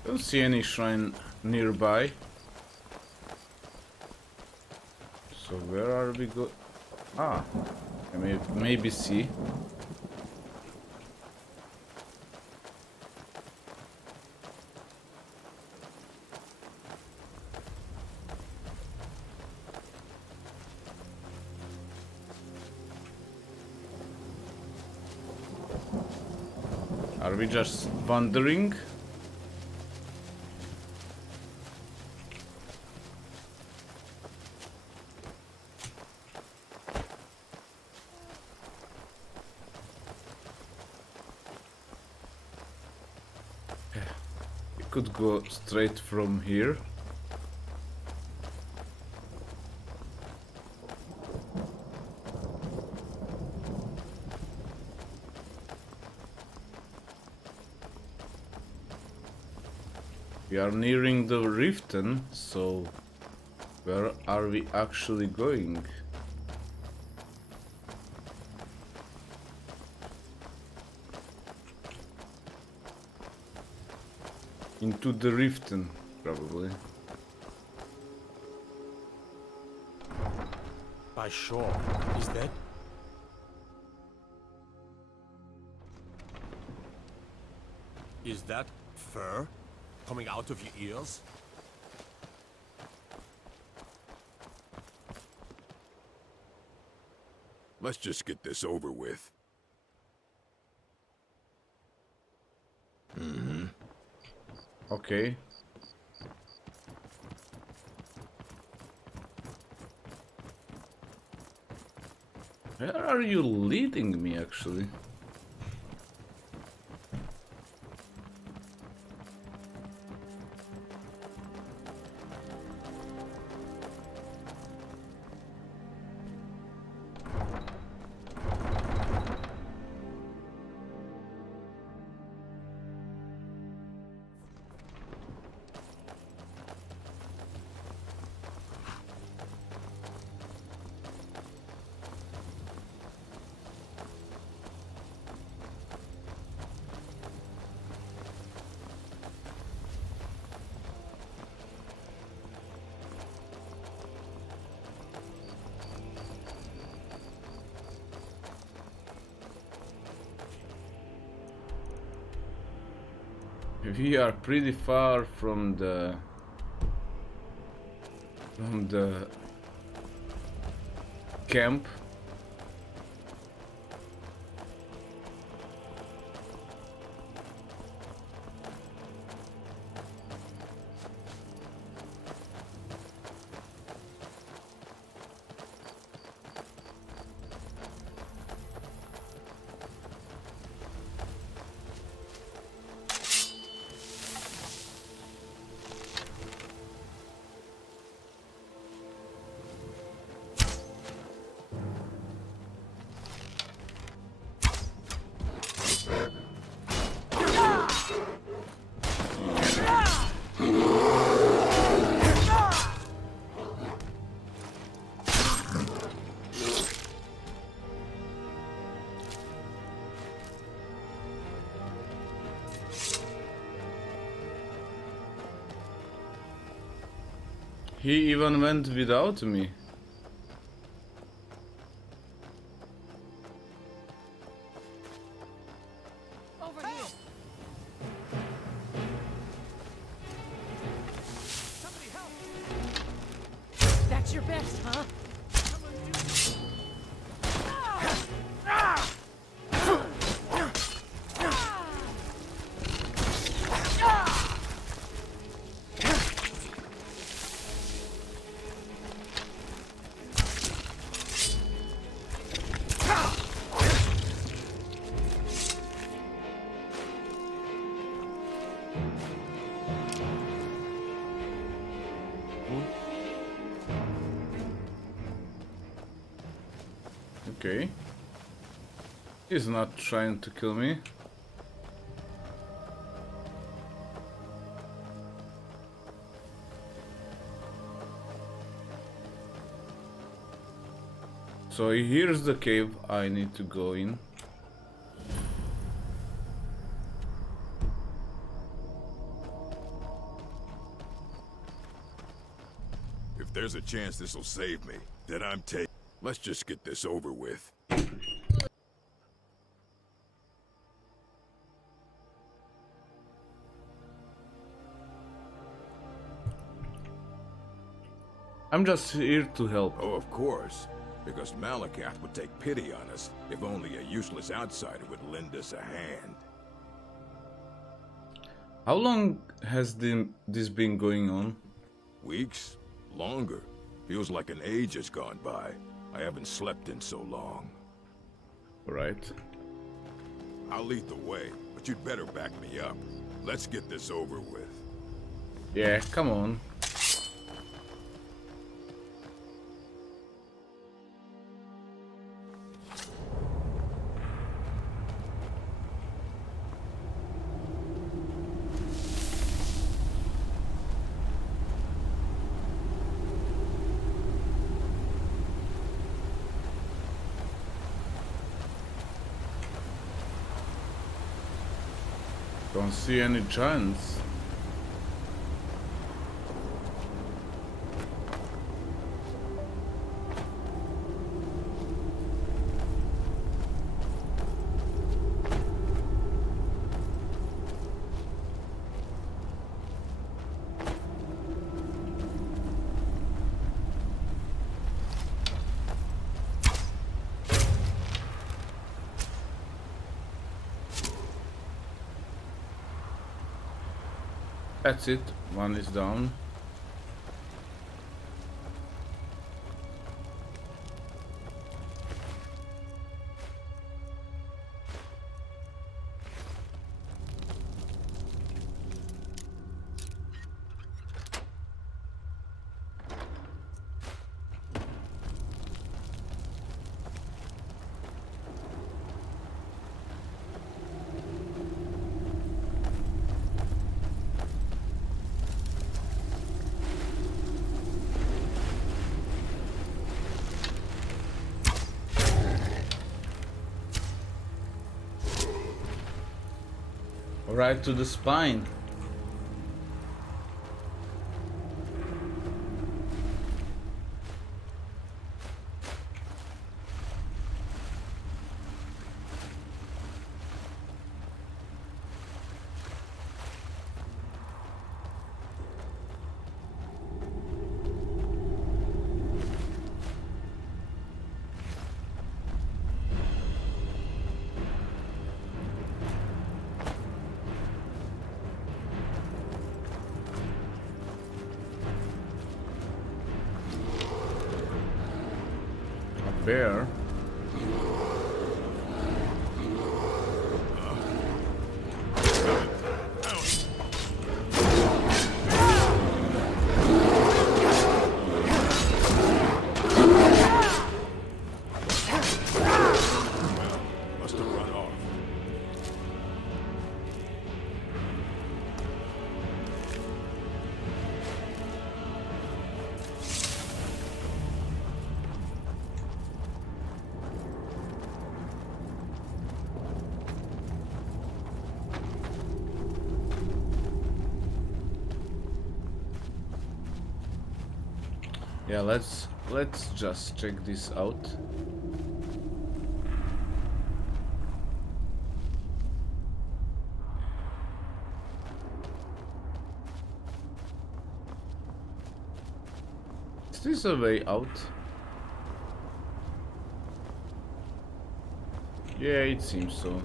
Don't see any shrine nearby. So where are we go? Ah, I may maybe see. Are we just wandering? We could go straight from here. We are nearing the Riften, so where are we actually going? Into the Riften, probably. By shore, is that? Is that fur coming out of your ears? Let's just get this over with. Mm-hmm. Okay. Where are you leading me, actually? We are pretty far from the camp. He even went without me. Over here. Somebody help! That's your best, huh? Okay. He's not trying to kill me. So here's the cave I need to go in. If there's a chance this'll save me, then I'm taking. Let's just get this over with. I'm just here to help. Oh, of course. Because Malakath would take pity on us if only a useless outsider would lend us a hand. How long has this been going on? Weeks? Longer. Feels like an age has gone by. I haven't slept in so long. Right. I'll lead the way, but you'd better back me up. Let's get this over with. Yeah, come on. Don't see any giants. That's it, one is down. Right to the spine. bear. Must have run off. Yeah, let's just check this out. Is this a way out? Yeah, it seems so.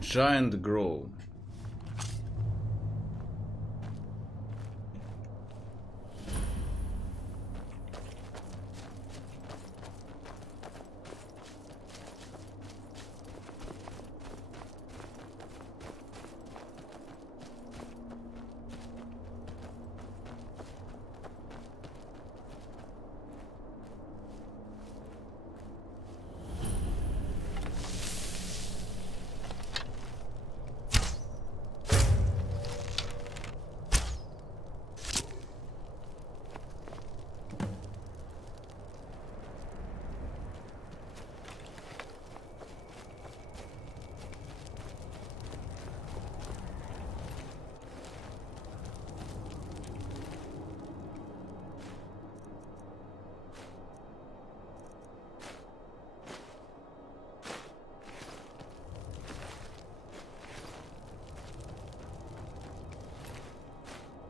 Giant Grove.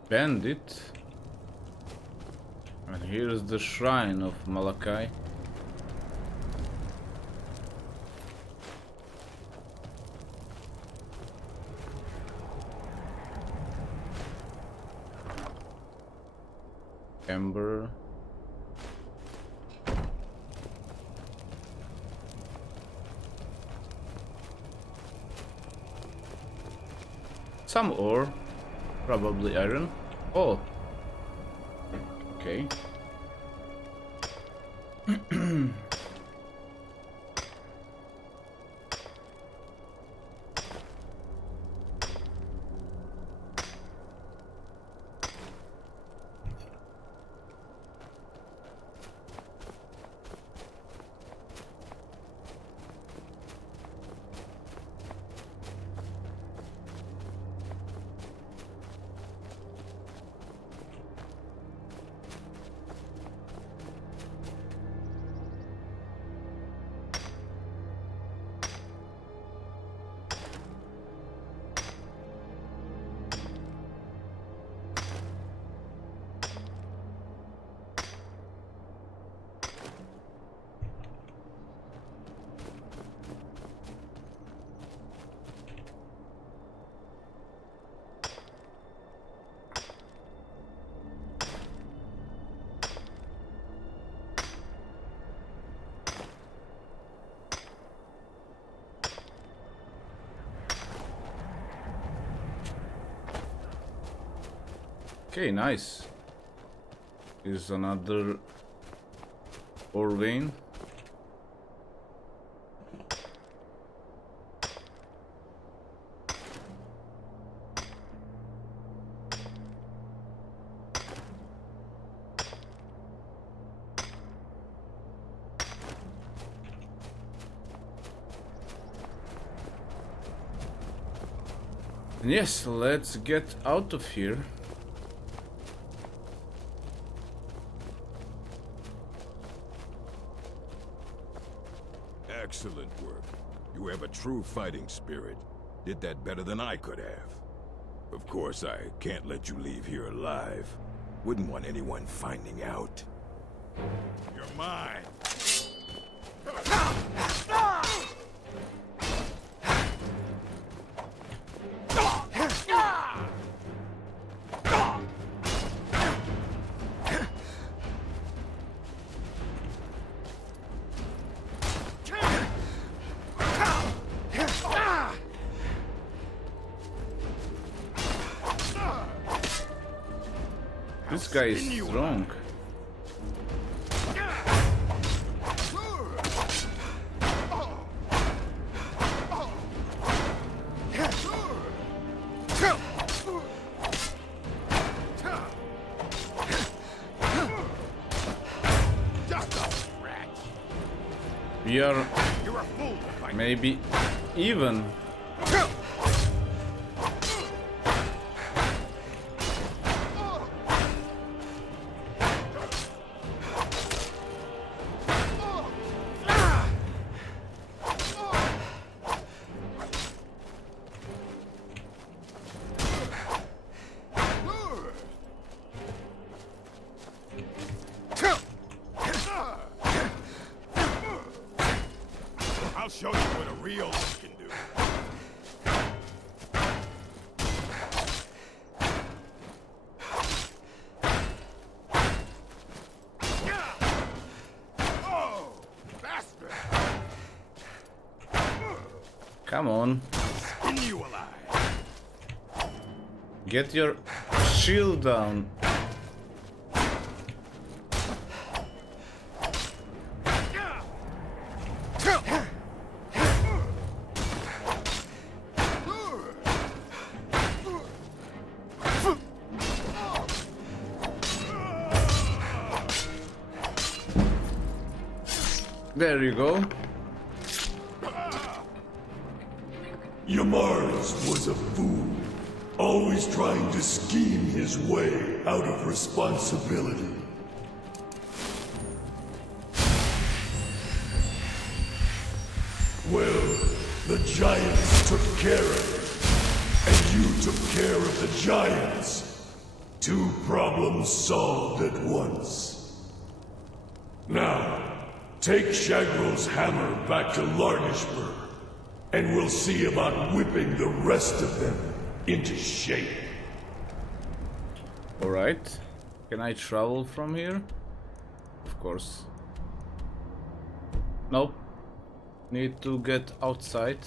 Bandit. And here's the shrine of Malachi. Ember. Some ore. Probably iron. Oh. Okay. Okay, nice. Here's another ore vein. And yes, let's get out of here. Excellent work. You have a true fighting spirit. Did that better than I could have. Of course, I can't let you leave here alive. Wouldn't want anyone finding out. You're mine. This guy is strong. We are maybe even. I'll show you what a real one can do. Oh, bastard! Come on. Skin you alive. Get your shield down. There you go. Yamars was a fool, always trying to scheme his way out of responsibility. Well, the giants took care of it, and you took care of the giants. 2 problems solved at once. Now, take Shagrel's hammer back to Larnishburg, and we'll see about whipping the rest of them into shape. Alright. Can I travel from here? Of course. Nope. Need to get outside.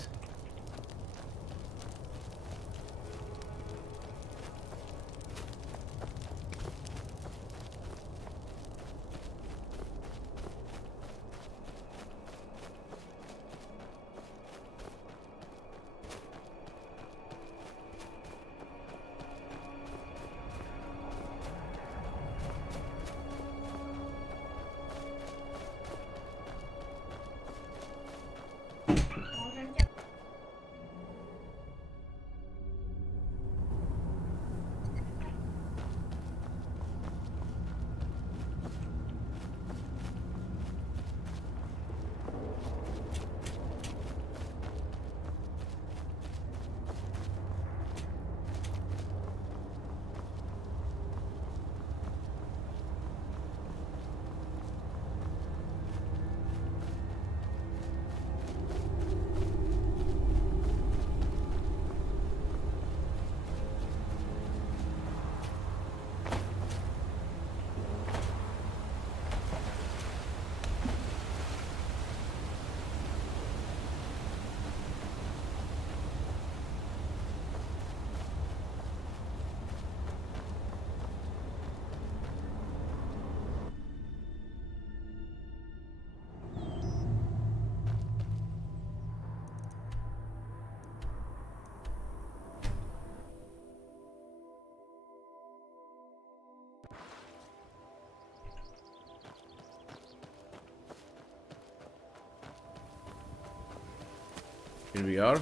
Here we are.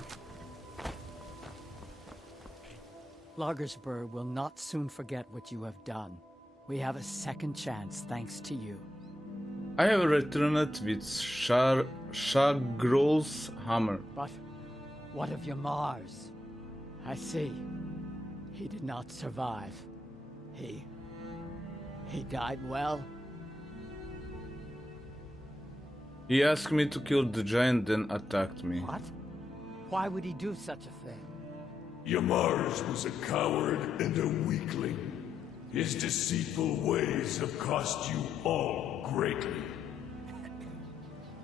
Lagersburg will not soon forget what you have done. We have a second chance thanks to you. I have returned with Shagrel's hammer. But what of your Mars? I see. He did not survive. He died well? He asked me to kill the giant, then attacked me. What? Why would he do such a thing? Yamars was a coward and a weakling. His deceitful ways have cost you all greatly.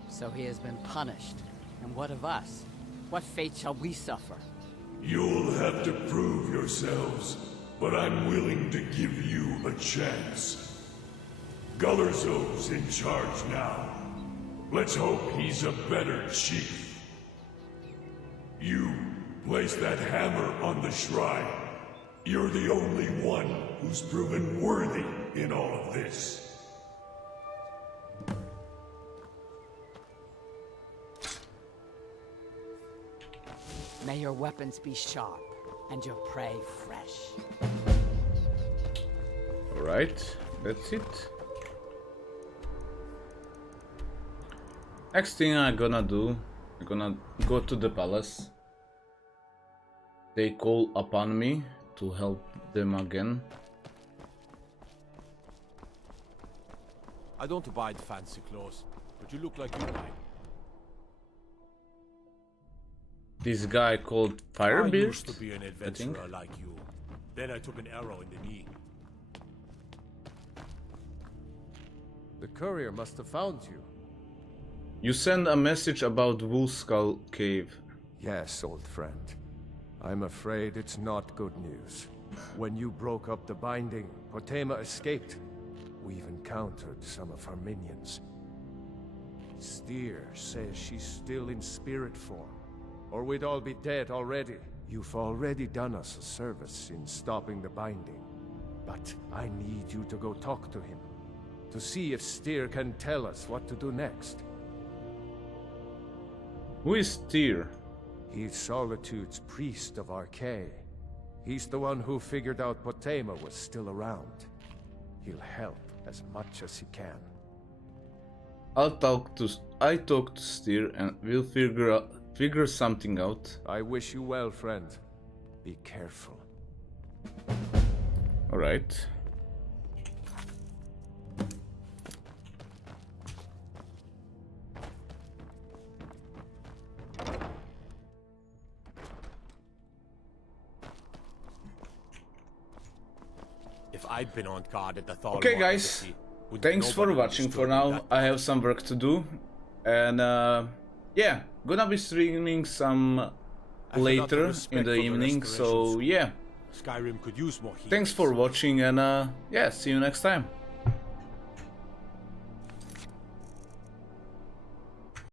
So he has been punished. And what of us? What fate shall we suffer? You'll have to prove yourselves, but I'm willing to give you a chance. Gullerzo's in charge now. Let's hope he's a better chief. You, place that hammer on the shrine. You're the only one who's proven worthy in all of this. May your weapons be sharp, and your prey fresh. Alright, that's it. Next thing I'm gonna do, I'm gonna go to the palace. They call upon me to help them again. I don't abide fancy clothes, but you look like you might. This guy called Firebeard, I used to be an adventurer like you. Then I took an arrow in the knee. The courier must have found you. You sent a message about Wolf Skull Cave. Yes, old friend. I'm afraid it's not good news. When you broke up the binding, Potema escaped. We've encountered some of her minions. Steer says she's still in spirit form, or we'd all be dead already. You've already done us a service in stopping the binding, but I need you to go talk to him, to see if Steer can tell us what to do next. Who is Steer? He's Solitude's priest of Archay. He's the one who figured out Potema was still around. He'll help as much as he can. I talk to Steer and we'll figure something out. I wish you well, friend. Be careful. All right. If I'd been on guard at the Thalmor Okay, guys. Embassy, would Thanks for nobody watching. For disturb now, that? I have some work to do, and yeah, gonna be streaming some later in the evening. So yeah, Skyrim could use more heat. thanks for watching, and yeah, see you next time.